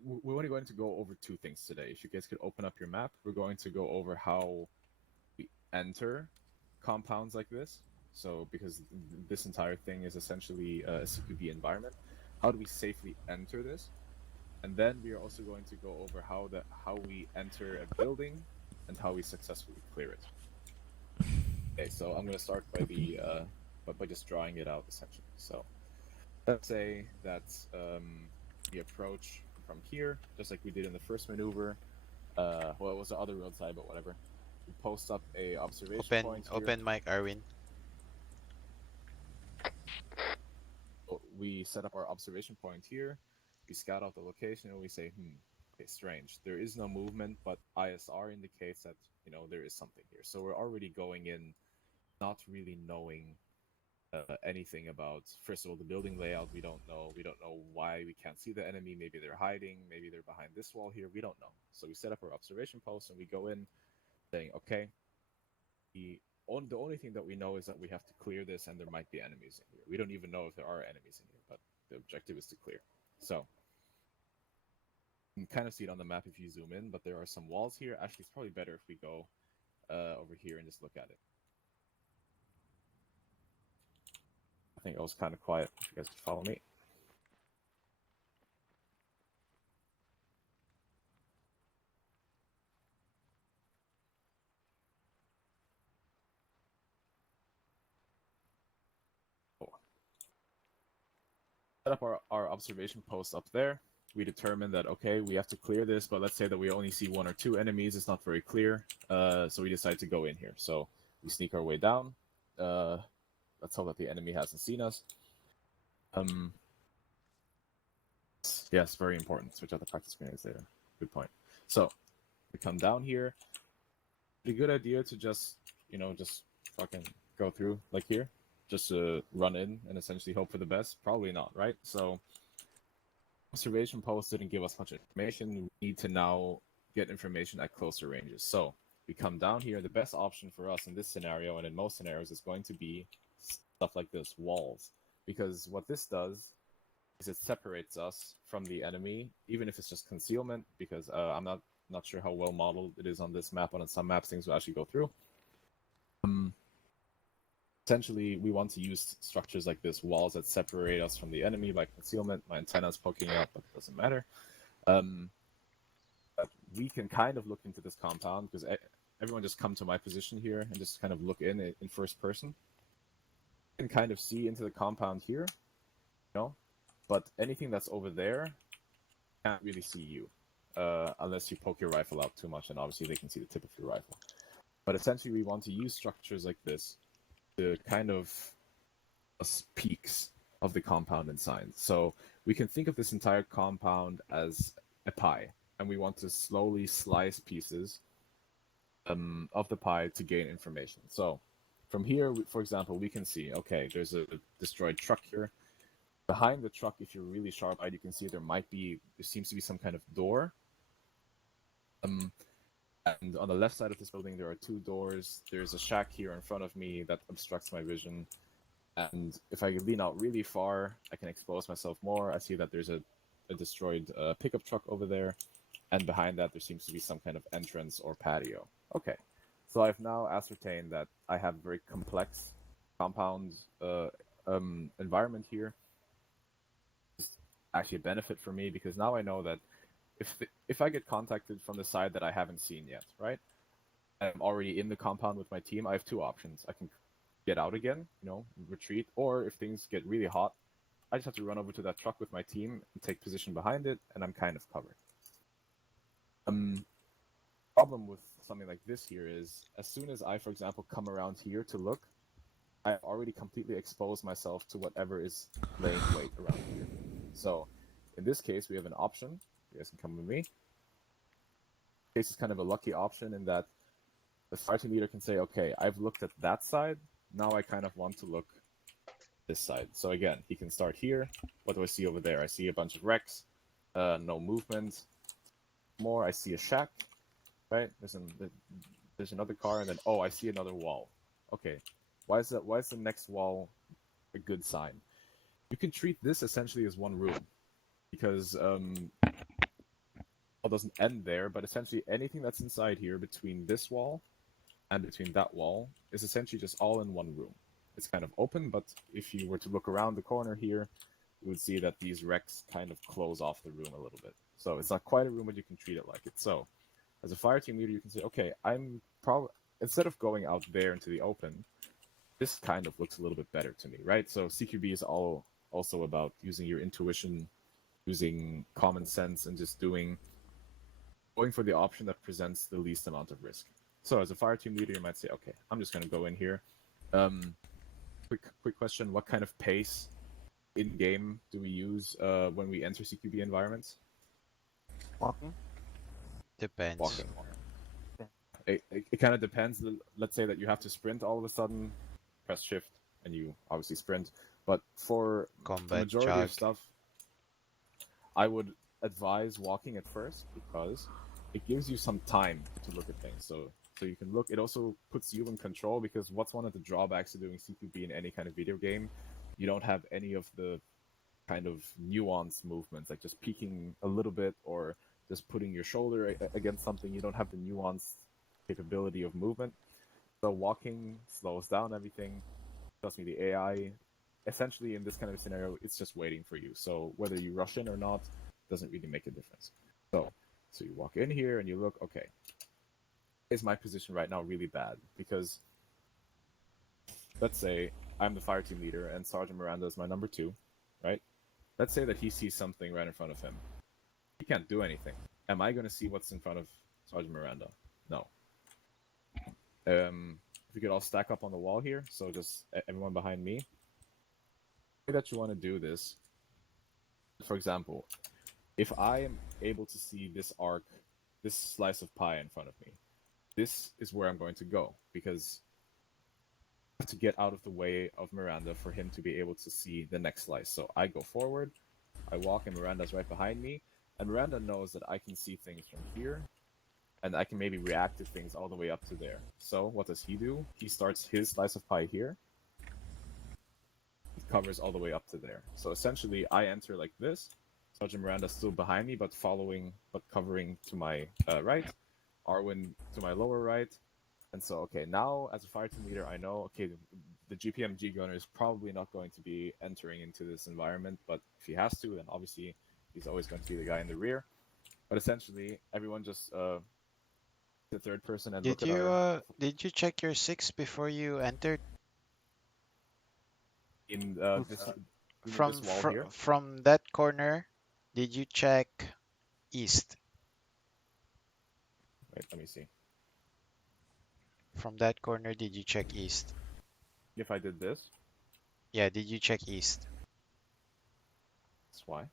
We're only going to go over two things today. If you guys could open up your map, we're going to go over how we enter compounds like this. So because this entire thing is essentially a CQB environment, how do we safely enter this? And then we are also going to go over how we enter a building and how we successfully clear it. Okay, so I'm going to start by by just drawing it out essentially. So let's say that we approach from here, just like we did in the first maneuver. Well, it was the other roadside, but whatever. We post up a observation point here. Open mic, Arwin. We set up our observation point here. We scout out the location and we say, okay, strange. There is no movement, but ISR indicates that there is something here. So we're already going in, not really knowing anything about, first of all, the building layout. We don't know why we can't see the enemy. Maybe they're hiding, maybe they're behind this wall here. We don't know. So we set up our observation post and we go in saying, okay, the only thing that we know is that we have to clear this and there might be enemies in here. We don't even know if there are enemies in here, but the objective is to clear. So You can kind of see it on the map if you zoom in, but there are some walls here. Actually, it's probably better if we go over here and just look at it. I think I was kind of quiet, if you guys could follow me. Set up our observation post up there. We determine that, okay, we have to clear this, but let's say that we only see 1 or 2 enemies. It's not very clear. So we decide to go in here. So we sneak our way down. Let's hope that the enemy hasn't seen us. Yes, very important. Switch out the practice grenades there. Good point. So we come down here. It's a good idea to just, just fucking go through like here. Just to run in and essentially hope for the best? Probably not, right? So observation post didn't give us much information. We need to now get information at closer ranges. So we come down here. The best option for us in this scenario and in most scenarios is going to be stuff like this, walls. Because what this does is it separates us from the enemy, even if it's just concealment, because I'm not sure how well modeled it is on this map, but on some maps things will actually go through. Essentially, we want to use structures like this, walls that separate us from the enemy by concealment. My antenna's poking up, but it doesn't matter. We can kind of look into this compound, because everyone just come to my position here and just kind of look in first person. You can kind of see into the compound here, but anything that's over there can't really see you, unless you poke your rifle out too much, and obviously they can see the tip of your rifle. But essentially, we want to use structures like this to kind of peaks of the compound inside. So we can think of this entire compound as a pie, and we want to slowly slice pieces of the pie to gain information. So from here, for example, we can see, okay, there's a destroyed truck here. Behind the truck, if you're really sharp-eyed, you can see there seems to be some kind of door. And on the left side of this building, there are 2 doors. There's a shack here in front of me that obstructs my vision. And if I lean out really far, I can expose myself more. I see that there's a destroyed pickup truck over there. And behind that, there seems to be some kind of entrance or patio. Okay, so I've now ascertained that I have a very complex compound environment here. It's actually a benefit for me, because now I know that if I get contacted from the side that I haven't seen yet, right? I'm already in the compound with my team. I have 2 options. I can get out again, retreat, or if things get really hot, I just have to run over to that truck with my team and take position behind it, and I'm kind of covered. Problem with something like this here is, as soon as I, for example, come around here to look, I've already completely exposed myself to whatever is laying wait around here. So in this case, we have an option. You guys can come with me. This is kind of a lucky option in that the fighting leader can say, okay, I've looked at that side. Now I kind of want to look this side. So again, he can start here. What do I see over there? I see a bunch of wrecks, no movement. More, I see a shack, right? There's another car, and then I see another wall. Okay, why is the next wall a good sign? You can treat this essentially as one room, because it doesn't end there, but essentially anything that's inside here between this wall and between that wall is essentially just all in one room. It's kind of open, but if you were to look around the corner here, you would see that these wrecks kind of close off the room a little bit. So it's not quite a room, but you can treat it like it. So as a fire team leader, you can say, okay, I'm probably, instead of going out there into the open, this kind of looks a little bit better to me, right? So CQB is also about using your intuition, using common sense, and just going for the option that presents the least amount of risk. So as a fire team leader, you might say, okay, I'm just going to go in here. Quick question, what kind of pace in-game do we use when we enter CQB environments? Walking. Depends. Walking. It kind of depends. Let's say that you have to sprint all of a sudden, press shift, and you obviously sprint. But for Combat the majority jog. of stuff, I would advise walking at first, because it gives you some time to look at things. So you can look. It also puts you in control, because what's one of the drawbacks of doing CQB in any kind of video game? You don't have any of the kind of nuanced movements, like just peeking a little bit or just putting your shoulder against something. You don't have the nuanced capability of movement. So walking slows down everything. Trust me, the AI, essentially in this kind of scenario, it's just waiting for you. So whether you rush in or not doesn't really make a difference. So you walk in here and you look, okay, is my position right now really bad? Because let's say I'm the fire team leader and Sergeant Miranda is my number 2, right? Let's say that he sees something right in front of him. He can't do anything. Am I going to see what's in front of Sergeant Miranda? No. If we could all stack up on the wall here, so just everyone behind me. The way that you want to do this, for example, if I am able to see this arc, this slice of pie in front of me, this is where I'm going to go, because I have to get out of the way of Miranda for him to be able to see the next slice. So I go forward, I walk, and Miranda's right behind me, and Miranda knows that I can see things from here, and I can maybe react to things all the way up to there. So what does he do? He starts his slice of pie here. It covers all the way up to there. So essentially, I enter like this. Sergeant Miranda's still behind me, but covering to my right. Arwen to my lower right. And so, okay, now as a fire team leader, I know, okay, the GPMG gunner is probably not going to be entering into this environment, but if he has to, then obviously he's always going to be the guy in the rear. But essentially, everyone just the third person and look at our did you check your 6 before you entered? in this From wall here. from that corner, did you check east? Wait, let me see. From that corner, did you check east? If I did this, Yeah, did you check east? that's why.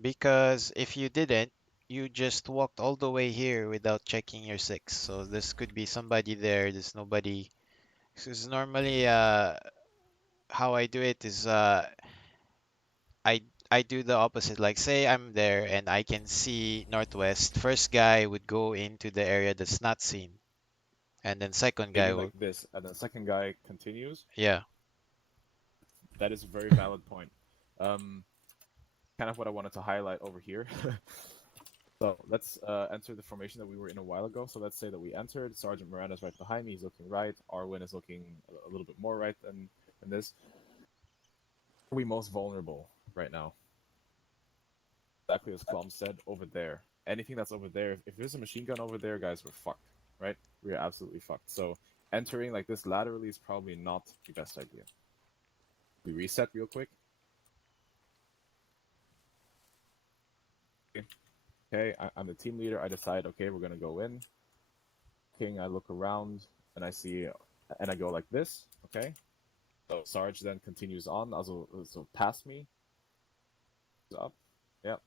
Because if you didn't, you just walked all the way here without checking your 6. So this could be somebody there. There's nobody. Because normally, how I do it is, I do the opposite. Like, say I'm there and I can see northwest. First guy would go into the area that's not seen, and then second guy Maybe like will, this, and the second guy continues. yeah. That is a very valid point. Kind of what I wanted to highlight over here. So let's enter the formation that we were in a while ago. So let's say that we entered. Sergeant Miranda's right behind me. He's looking right. Arwen is looking a little bit more right than this. Are we most vulnerable right now? Exactly as Klom said, over there. Anything that's over there, if there's a machine gun over there, guys, we're fucked, right? We're absolutely fucked. So entering like this laterally is probably not the best idea. We reset real quick. Okay, I'm the team leader. I decide, okay, we're gonna go in. King, I look around and I see, and I go like this. Okay, so Sarge then continues on, also so past me, up, yep,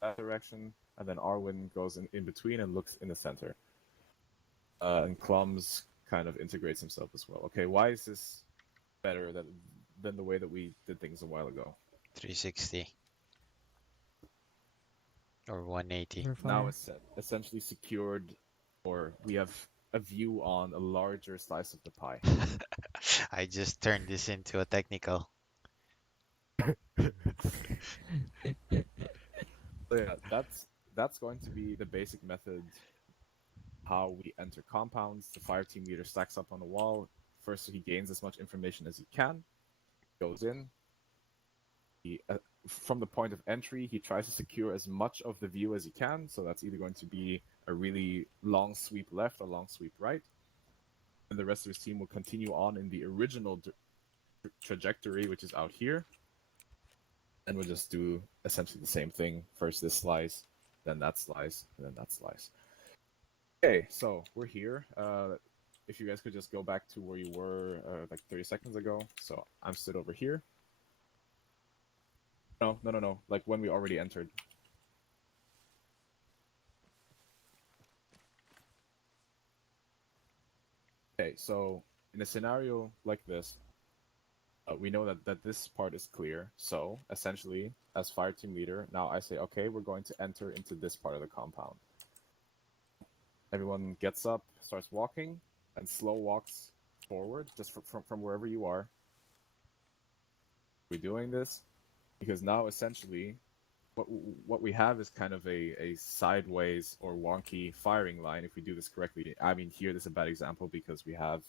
that direction, and then Arwen goes in between and looks in the center. And Klums kind of integrates himself as well. Okay, why is this better than the way that we did things a while ago? 360 or 180. Now it's essentially secured, or we have a view on a larger slice of the pie. I just turned this into a technical. So yeah, that's going to be the basic method. How we enter compounds. The fire team leader stacks up on the wall. First, he gains as much information as he can. Goes in. He, from the point of entry, he tries to secure as much of the view as he can. So that's either going to be a really long sweep left or long sweep right. And the rest of his team will continue on in the original trajectory, which is out here. And we'll just do essentially the same thing. First this slice, then that slice, and then that slice. Okay, so we're here. If you guys could just go back to where you were like 30 seconds ago. So I'm stood over here. No. Like when we already entered. Okay, so in a scenario like this, we know that this part is clear. So essentially, as fire team leader, now I say, okay, we're going to enter into this part of the compound. Everyone gets up, starts walking, and slow walks forward, just from wherever you are. We're doing this because now essentially what we have is kind of a sideways or wonky firing line if we do this correctly. I mean, here this is a bad example because we have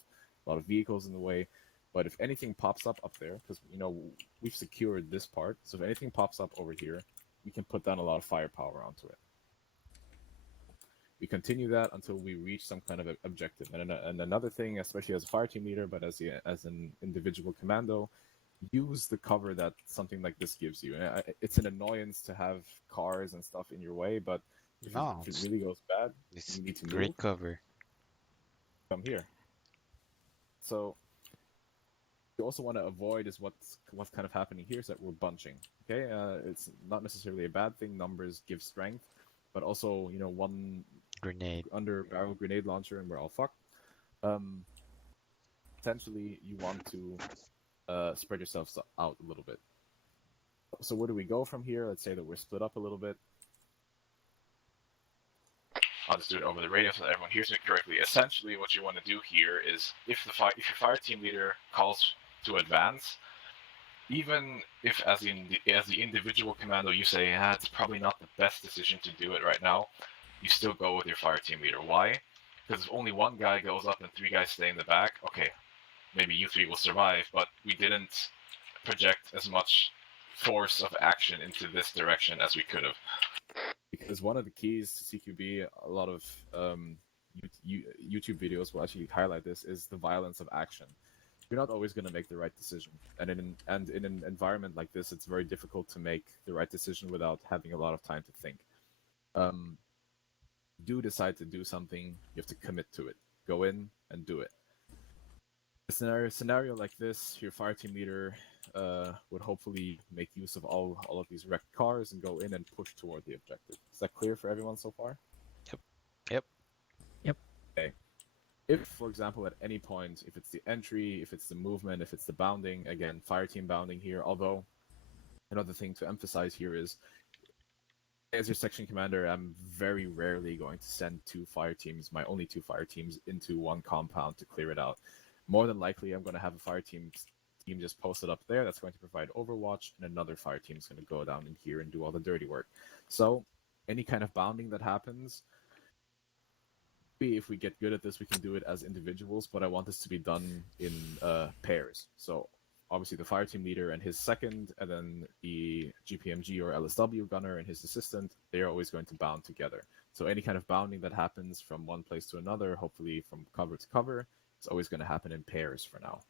a lot of vehicles in the way. But if anything pops up there, because we've secured this part, so if anything pops up over here, we can put down a lot of firepower onto it. We continue that until we reach some kind of objective. And another thing, especially as a fire team leader, but as an individual commando, use the cover that something like this gives you. And it's an annoyance to have cars and stuff in your way, but if it really goes bad, it's you need to great move. cover. Come here. So you also want to avoid is what's kind of happening here is that we're bunching. Okay, it's not necessarily a bad thing. Numbers give strength, but also one Grenade. under barrel grenade launcher and we're all fucked. Essentially, you want to spread yourselves out a little bit. So where do we go from here? Let's say that we're split up a little bit. I'll just do it over the radio so that everyone hears me correctly. Essentially, what you want to do here is if your fire team leader calls to advance, even if as the individual commando you say, it's probably not the best decision to do it right now, you still go with your fire team leader. Why? Because if only one guy goes up and three guys stay in the back, okay, maybe you three will survive, but we didn't project as much force of action into this direction as we could have. Because one of the keys to CQB, a lot of YouTube videos will actually highlight this, is the violence of action. You're not always going to make the right decision, and in an environment like this, it's very difficult to make the right decision without having a lot of time to think. Do decide to do something, you have to commit to it. Go in and do it. A scenario like this, your fire team leader would hopefully make use of all of these wrecked cars and go in and push toward the objective. Is that clear for everyone so far? Yep. Okay. If, for example, at any point, if it's the entry, if it's the movement, if it's the bounding, again, fire team bounding here, although another thing to emphasize here is, as your section commander, I'm very rarely going to send my only two fire teams, into one compound to clear it out. More than likely, I'm going to have a fire team just posted up there that's going to provide overwatch, and another fire team is going to go down in here and do all the dirty work. So any kind of bounding that happens, if we get good at this, we can do it as individuals, but I want this to be done in pairs. So obviously the fire team leader and his second, and then the GPMG or LSW gunner and his assistant, they're always going to bound together. So any kind of bounding that happens from one place to another, hopefully from cover to cover, it's always going to happen in pairs for now.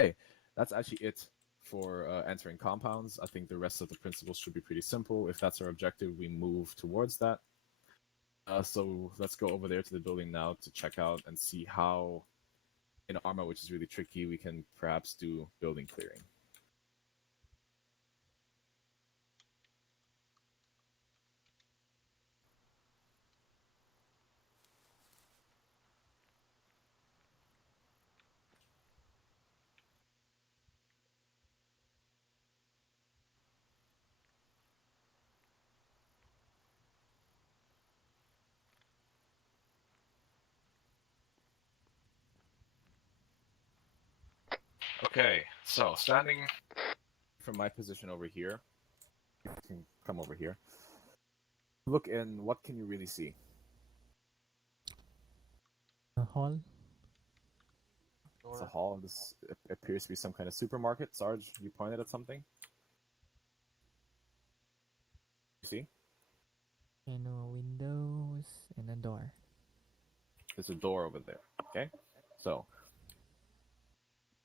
Okay, that's actually it for entering compounds. I think the rest of the principles should be pretty simple. If that's our objective, we move towards that. So let's go over there to the building now to check out and see how, in ArmA, which is really tricky, we can perhaps do building clearing. Okay, so standing from my position over here, you can come over here. Look in, what can you really see? A hall. It's a hall. This appears to be some kind of supermarket. Sarge, you pointed at something? You see? And windows and a door. There's a door over there, okay? So,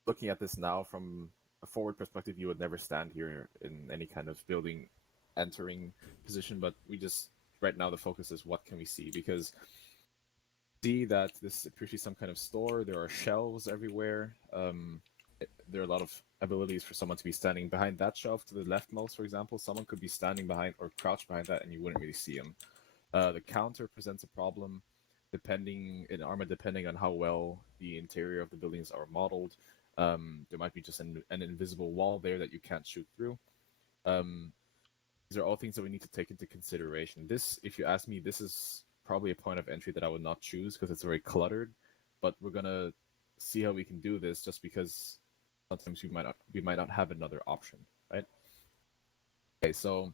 looking at this now from a forward perspective, you would never stand here in any kind of building entering position, but right now the focus is what can we see, because see that this appears to be some kind of store. There are shelves everywhere. There are a lot of abilities for someone to be standing behind that shelf to the leftmost, for example. Someone could be standing behind or crouched behind that and you wouldn't really see them. The counter presents a problem depending on how well the interior of the buildings are modeled. There might be just an invisible wall there that you can't shoot through. These are all things that we need to take into consideration. This, if you ask me, this is probably a point of entry that I would not choose because it's very cluttered, but we're gonna see how we can do this just because sometimes we might not have another option, right? Okay, so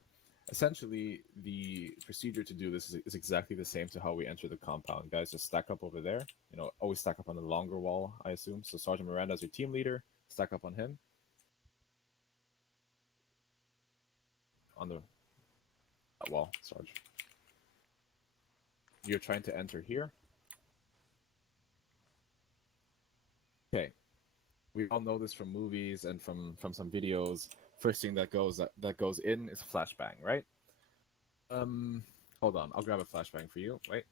essentially the procedure to do this is exactly the same to how we enter the compound. Guys, just stack up over there. Always stack up on the longer wall, I assume. So Sergeant Miranda is your team leader. Stack up on him. On that wall, Sarge. You're trying to enter here. Okay. We all know this from movies and from some videos. First thing that goes in is a flashbang, right? Hold on, I'll grab a flashbang for you. Wait.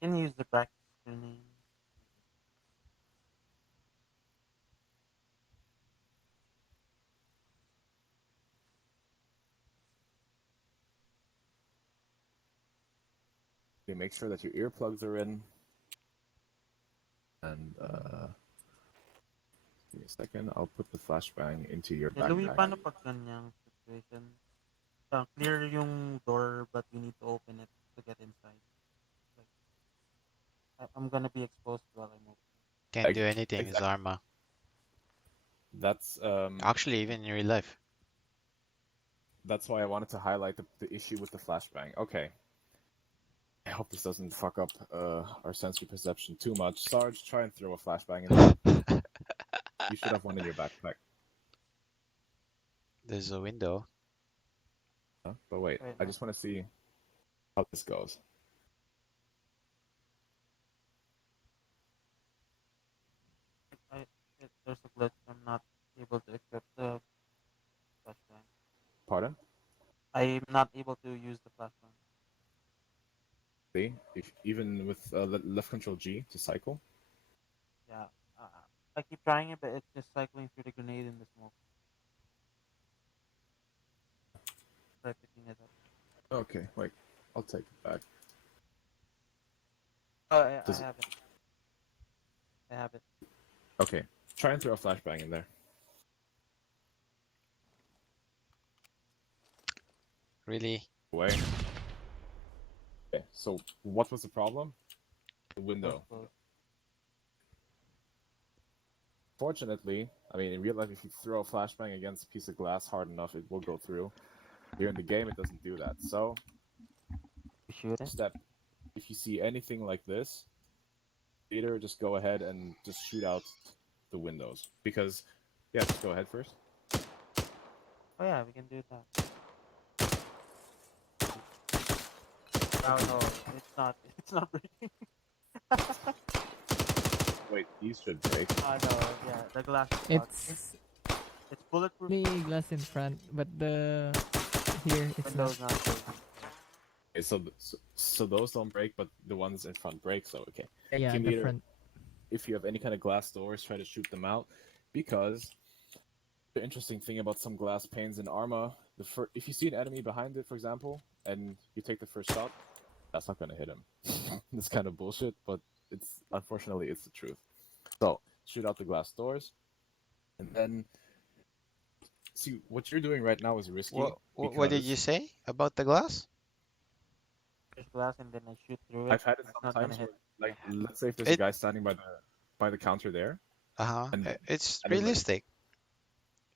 Can you use the practice screening? You make sure that your earplugs are in. And give me a second. I'll put the flashbang into your Louis, backpack. paano pag ganyang situation? Clear yung door, but we need to open it to get inside. I'm gonna be exposed while I'm open. Can't do anything. It's Exactly. ArmA. That's Actually, even in real life. That's why I wanted to highlight the issue with the flashbang. Okay. I hope this doesn't fuck up our sensory perception too much. Sarge, try and throw a flashbang in there. You should have one in your backpack. There's a window. Huh? But wait, I just want to see how this goes. There's a glitch. I'm not able to equip the flashbang. Pardon? I'm not able to use the flashbang. See? Even with left control G to cycle? Yeah. I keep trying it, but it's just cycling through the grenade in the smoke. Try picking it up. Okay, wait. I'll take it back. Oh, I have it. I have it. Okay, try and throw a flashbang in there. Really? Away. Okay, so what was the problem? The window. Fortunately, I mean, in real life, if you throw a flashbang against a piece of glass hard enough, it will go through. Here in the game, it doesn't do that. So, step, if you see anything like this, either just go ahead and just shoot out the windows. Because, yeah, just go ahead first. Oh yeah, we can do that. Oh no, it's not. It's not breaking. Wait, these should break. I know. Yeah, the glass. It's bulletproof. the glass in front, but the here it's Window's not. not breaking. Okay, so those don't break, but the ones in front break. So okay. Yeah, Team the leader, front. if you have any kind of glass doors, try to shoot them out, because the interesting thing about some glass panes in ArmA, if you see an enemy behind it, for example, and you take the first shot, that's not gonna hit him. It's kind of bullshit, but unfortunately it's the truth. So shoot out the glass doors, and then see what you're doing right now is risky. What did you say about the glass? There's glass, and then I shoot through it. I've had it sometimes where, like, let's say if there's a guy standing by the counter there. It's and then, realistic.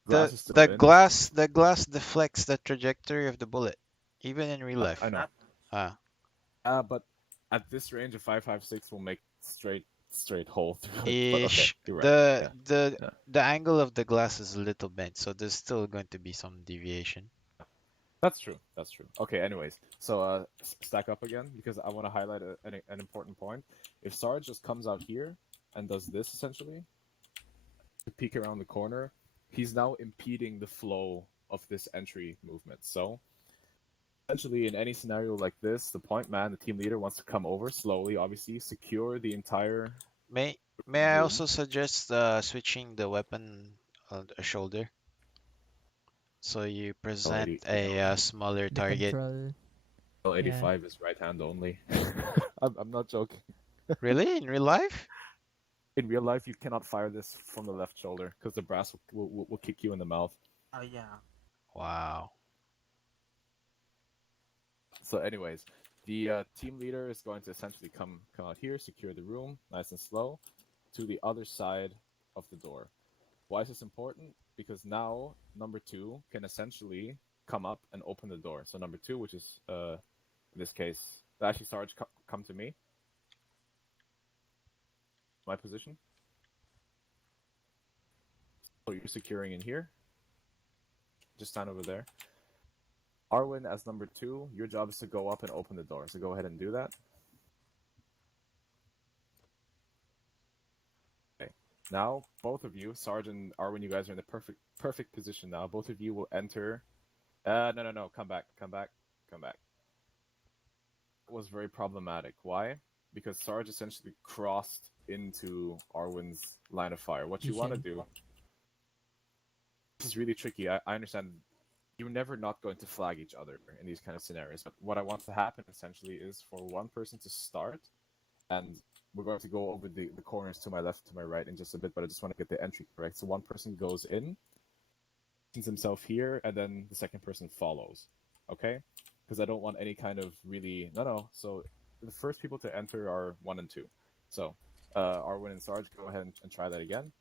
Glass is still the in. glass deflects the trajectory of the bullet, even in real life. I know. But at this range, a 5.56 will make straight hole through it. But okay, you're right. The angle of the glass is a little bent, so there's still going to be some deviation. That's true. Okay, anyways, so stack up again, because I want to highlight an important point. If Sarge just comes out here and does this essentially to peek around the corner, he's now impeding the flow of this entry movement. So essentially, in any scenario like this, the point man, the team leader, wants to come over slowly, obviously, secure the entire. May I also suggest switching the weapon on the shoulder, so you present a smaller target. Control. 85 is right hand only. I'm not joking. Really? In real life? In real life, you cannot fire this from the left shoulder because the brass will kick you in the mouth. Oh yeah. Wow. So, anyways, the team leader is going to essentially come out here, secure the room, nice and slow, to the other side of the door. Why is this important? Because now number 2 can essentially come up and open the door. So number 2, which is in this case, actually Sarge, come to me. My position. So you're securing in here. Just stand over there. Arwen, as number 2, your job is to go up and open the door. So go ahead and do that. Okay. Now, both of you, Sarge and Arwen, you guys are in the perfect position now. Both of you will enter. No. Come back. It was very problematic. Why? Because Sarge essentially crossed into Arwen's line of fire. What you want to do... This is really tricky. I understand you're never not going to flag each other in these kind of scenarios. But what I want to happen essentially is for one person to start, and we're going to go over the corners to my left, to my right in just a bit, but I just want to get the entry correct. So one person goes in, positions himself here, and then the second person follows. Okay? Because I don't want any kind of really... No. So the first people to enter are 1 and 2. So Arwen and Sarge, go ahead and try that again.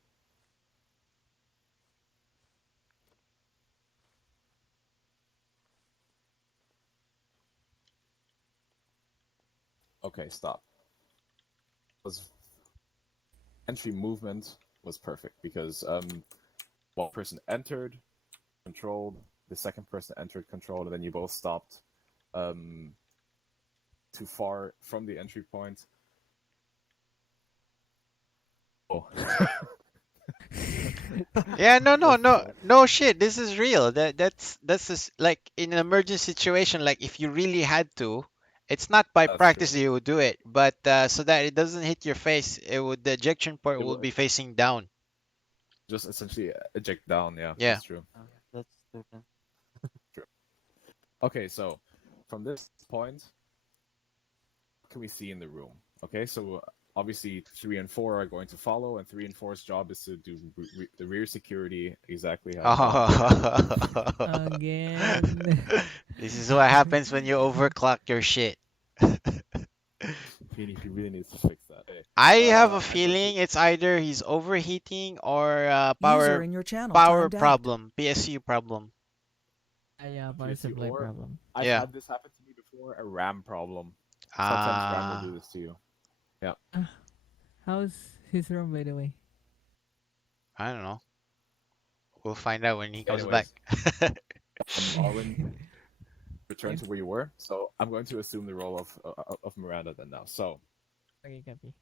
Okay, stop. Entry movement was perfect because one person entered, controlled, the second person entered, controlled, and then you both stopped too far from the entry point. Oh. Yeah, no shit. This is real. That's just like in an emergency situation. Like if you really had to, it's not by That's practice true. that you would do it, but so that it doesn't hit your face, the ejection port It will will be facing down. just essentially eject down. Yeah, Yeah. that's true. That's different. True. Okay, so from this point, what can we see in the room? Okay, so obviously 3 and 4 are going to follow, and 3 and 4's job is to do the rear security exactly how Again. This is what happens when you overclock your shit. he really needs to fix that. Hey, I have a I'm going to... feeling it's either he's overheating or User in your channel power timed out. problem, PSU problem. Yeah, power PSU, supply or problem. I've Yeah. had this happen to me before, a RAM problem. Sometimes RAM will Ah, do this to you. Yeah. How's his room, by the way? I don't know. We'll find out when he comes back. Anyways, Arwen, return Yeah. to where you were. So I'm going to assume the role of Miranda then now. So, Okay, copy.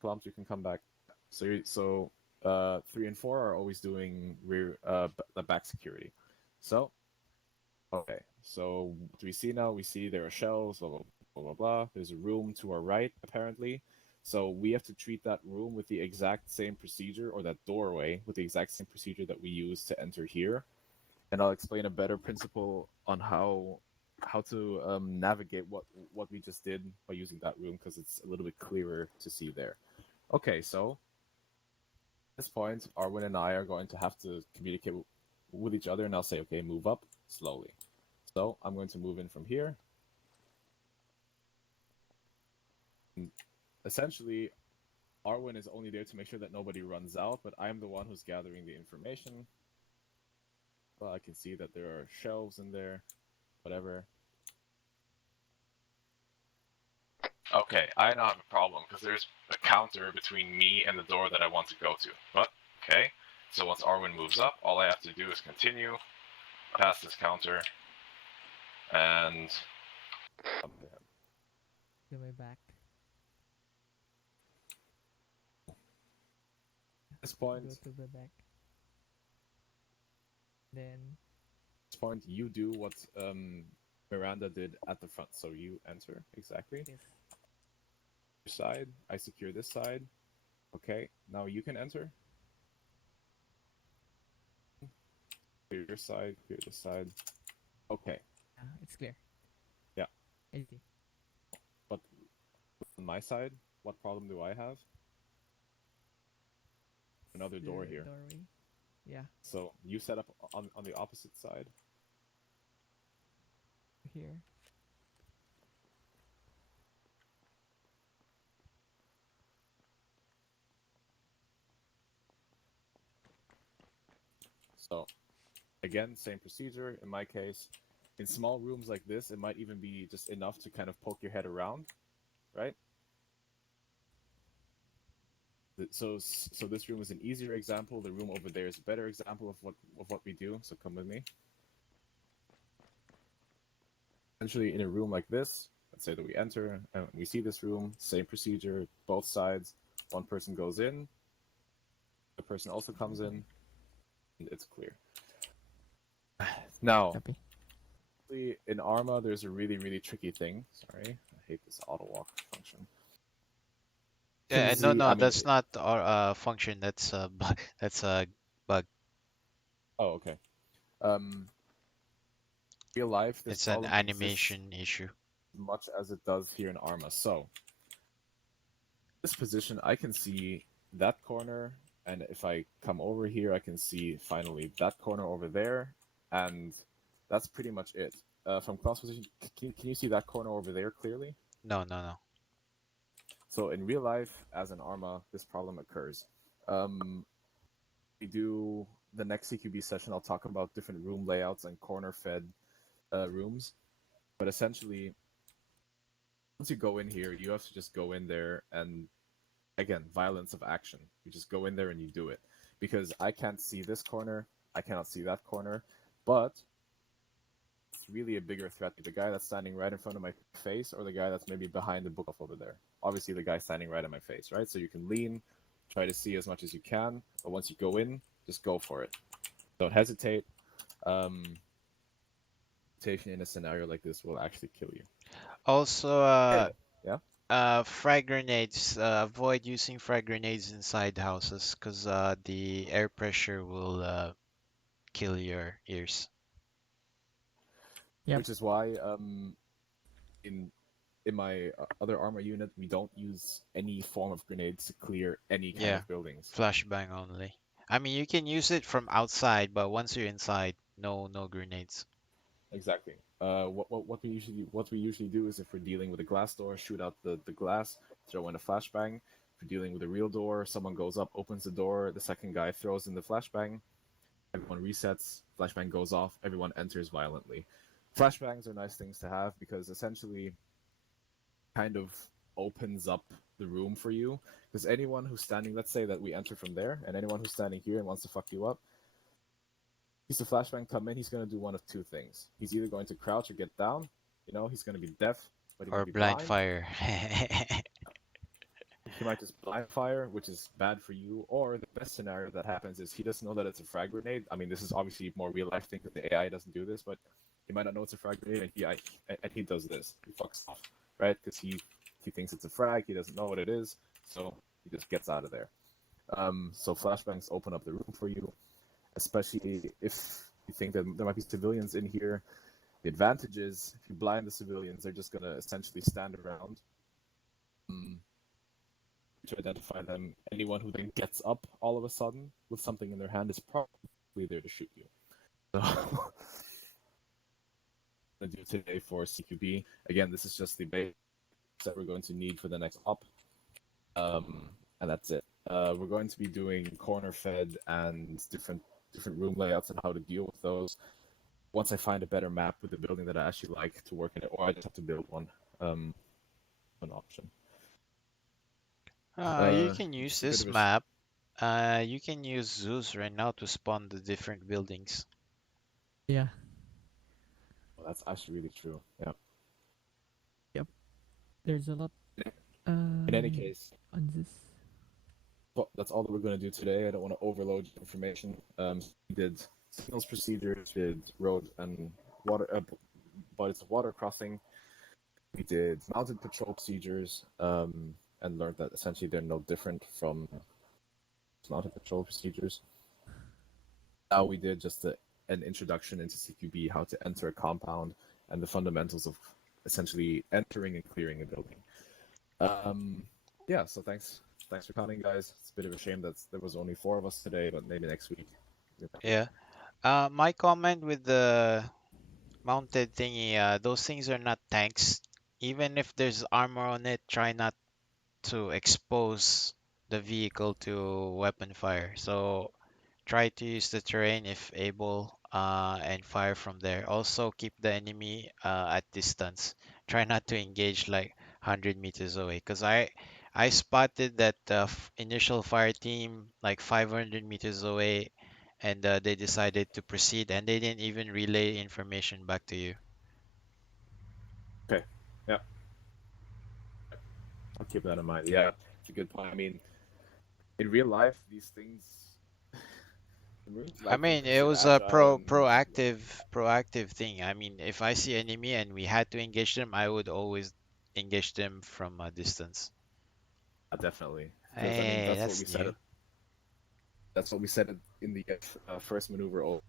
Clumps, you can come back. So 3 and 4 are always doing rear the back security. So okay, so what do we see now? We see there are shelves, blah blah blah. There's a room to our right apparently. So we have to treat that room with the exact same procedure, or that doorway with the exact same procedure that we use to enter here. And I'll explain a better principle on how to navigate what we just did by using that room, because it's a little bit clearer to see there. Okay, so at this point, Arwen and I are going to have to communicate with each other, and I'll say, okay, move up slowly. So I'm going to move in from here. And essentially, Arwen is only there to make sure that nobody runs out, but I'm the one who's gathering the information. Well, I can see that there are shelves in there, whatever. Okay, I now have a problem because there's a counter between me and the door that I want to go to. But, okay, so once Arwen moves up, all I have to do is continue past this counter and up to him. To my back. At this point, Go to the back. Then this point, you do what Miranda did at the front. So you enter exactly. this. Side. I secure this side. Okay, now you can enter. Clear your side. Clear this side. Okay. It's clear. Yeah. I see. But on my side, what problem do I have? Another door here. Doorway. Yeah. So you set up on the opposite side. Here. So again, same procedure in my case. In small rooms like this, it might even be just enough to kind of poke your head around, right? So this room is an easier example. The room over there is a better example of what we do. So come with me. Essentially, in a room like this, let's say that we enter and we see this room, same procedure, both sides. One person goes in, the person also comes in, and it's clear. Now, Copy. in ArmA, there's a really tricky thing. Sorry, I hate this auto walk function. Yeah, no, I no, mean, that's not our function. That's a bug. That's a bug. oh, okay. Um, real life, this It's an problem exists animation issue. much as it does here in ArmA. So, this position, I can see that corner, and if I come over here, I can see finally that corner over there, and that's pretty much it. From cross position, can you see that corner over there clearly? No, no, no. So in real life, as an ArmA, this problem occurs. We do the next CQB session. I'll talk about different room layouts and corner-fed rooms, but essentially, once you go in here, you have to just go in there and again, violence of action. You just go in there and you do it. Because I can't see this corner, I cannot see that corner, but it's really a bigger threat. The guy that's standing right in front of my face or the guy that's maybe behind the bookshelf over there. Obviously, the guy standing right in my face, right? So you can lean, try to see as much as you can, but once you go in, just go for it. Don't hesitate. Hesitation in a scenario like this will actually kill you. Also, Yeah? frag grenades. Avoid using frag grenades inside houses because the air pressure will kill your ears. Yep. Which is why in my other ArmA unit, we don't use any form of grenades to clear any kind Yeah, of buildings. flashbang only. I mean, you can use it from outside, but once you're inside, no grenades. Exactly. What we usually do is if we're dealing with a glass door, shoot out the glass, throw in a flashbang. If we're dealing with a real door, someone goes up, opens the door, the second guy throws in the flashbang, everyone resets, flashbang goes off, everyone enters violently. Flashbangs are nice things to have because essentially kind of opens up the room for you. Because anyone who's standing, let's say that we enter from there, and anyone who's standing here and wants to fuck you up, he's the flashbang come in, he's going to do one of two things. He's either going to crouch or get down, he's going to be deaf, but he Or might be blind blind. fire. He might just blind fire, which is bad for you. Or the best scenario that happens is he doesn't know that it's a frag grenade. I mean, this is obviously more real life thing because the AI doesn't do this, but he might not know it's a frag grenade, and he does this. He fucks off, right? Because he thinks it's a frag. He doesn't know what it is, so he just gets out of there. So flashbangs open up the room for you, especially if you think that there might be civilians in here. The advantage is if you blind the civilians, they're just gonna essentially stand around to identify them. Anyone who then gets up all of a sudden with something in their hand is probably there to shoot you. So I'm gonna do today for CQB. Again, this is just the base that we're going to need for the next op. And that's it. We're going to be doing corner fed and different room layouts and how to deal with those. Once I find a better map with the building that I actually like to work in it, or I just have to build one. An option. You can use Just a bit this of a map. You can use Zeus right now to spawn the different buildings. Yeah. well, that's actually really true. Yeah. Yep. There's a lot In any case, on this. well, that's all that we're going to do today. I don't want to overload information. We did signals procedures, we did road and water bodies of water crossing. We did mounted patrol procedures, and learned that essentially they're no different from mounted patrol procedures. Now we did just an introduction into CQB, how to enter a compound, and the fundamentals of essentially entering and clearing a building. Yeah, so thanks for coming, guys. It's a bit of a shame that there was only 4 of us today, but maybe next week. Yeah. My comment with the mounted thingy, those things are not tanks. Even if there's armor on it, try not to expose the vehicle to weapon fire. So try to use the terrain if able, and fire from there. Also keep the enemy at distance. Try not to engage like 100 meters away, because I spotted that initial fire team like 500 meters away, and they decided to proceed, and they didn't even relay information back to you. Okay. Yeah. I'll keep that in mind. Yeah, it's a good point. I mean, in real life, these things, in real I life, when it mean, comes it to was a agile and proactive thing. I mean, if I see enemy and we had to engage them, I would always engage them from a distance. definitely, because I mean, Hey, that's new. that's what we said in the first maneuver. All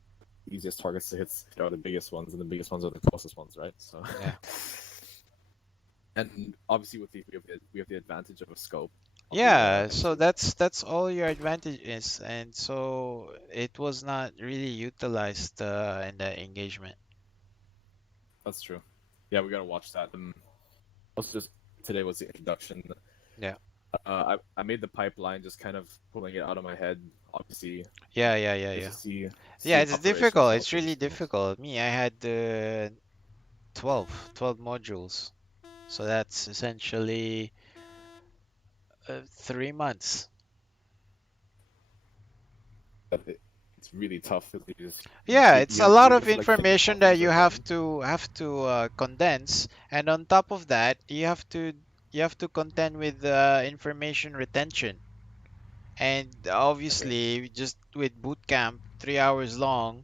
easiest targets to hit are the biggest ones, and the biggest ones are the closest ones, right? So, Yeah. and obviously, with we have the advantage of a scope on the Yeah, so M2. that's all your advantage is, and so it was not really utilized in the engagement. That's true. Yeah, we gotta watch that. Also, just today was the introduction. Yeah. I made the pipeline, just kind of pulling it out of my head. Obviously, just Yeah. to see Yeah, in it's operation difficult. how It's really things move. difficult. Me, I had 12 modules. So that's essentially 3 months. But it's really tough. Yeah, it's a lot You of have to like think of how information that things are you done. have to condense, and on top of that, you have to contend with information retention. And Okay. obviously, just with boot camp, 3 hours long,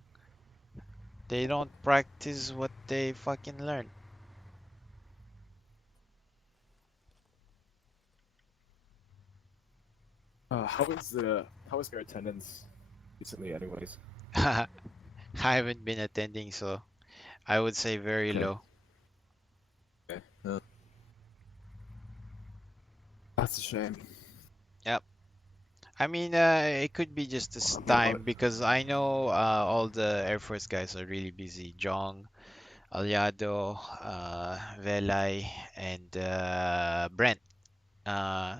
they don't practice what they fucking learn. How is your attendance recently, anyways? I haven't been attending, so I would say very Okay. low. Okay. That's a shame. Yep. I mean, it could be just this But time because I know all the Air Force guys are really busy. Jong, Aliado, Velai, and Brent.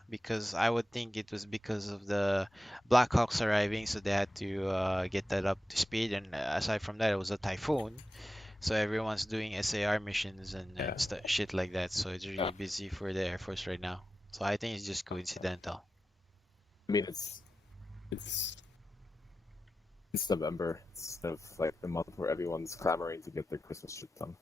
Because I would think it was because of the Blackhawks arriving, so they had to get that up to speed. And aside from that, it was a typhoon, so everyone's doing SAR missions yeah, and shit like that. So it's yeah. really busy for the Air Force right now. So I think it's just coincidental. I mean, it's it's November. It's kind of like the month where everyone's clamoring to get their Christmas shit done.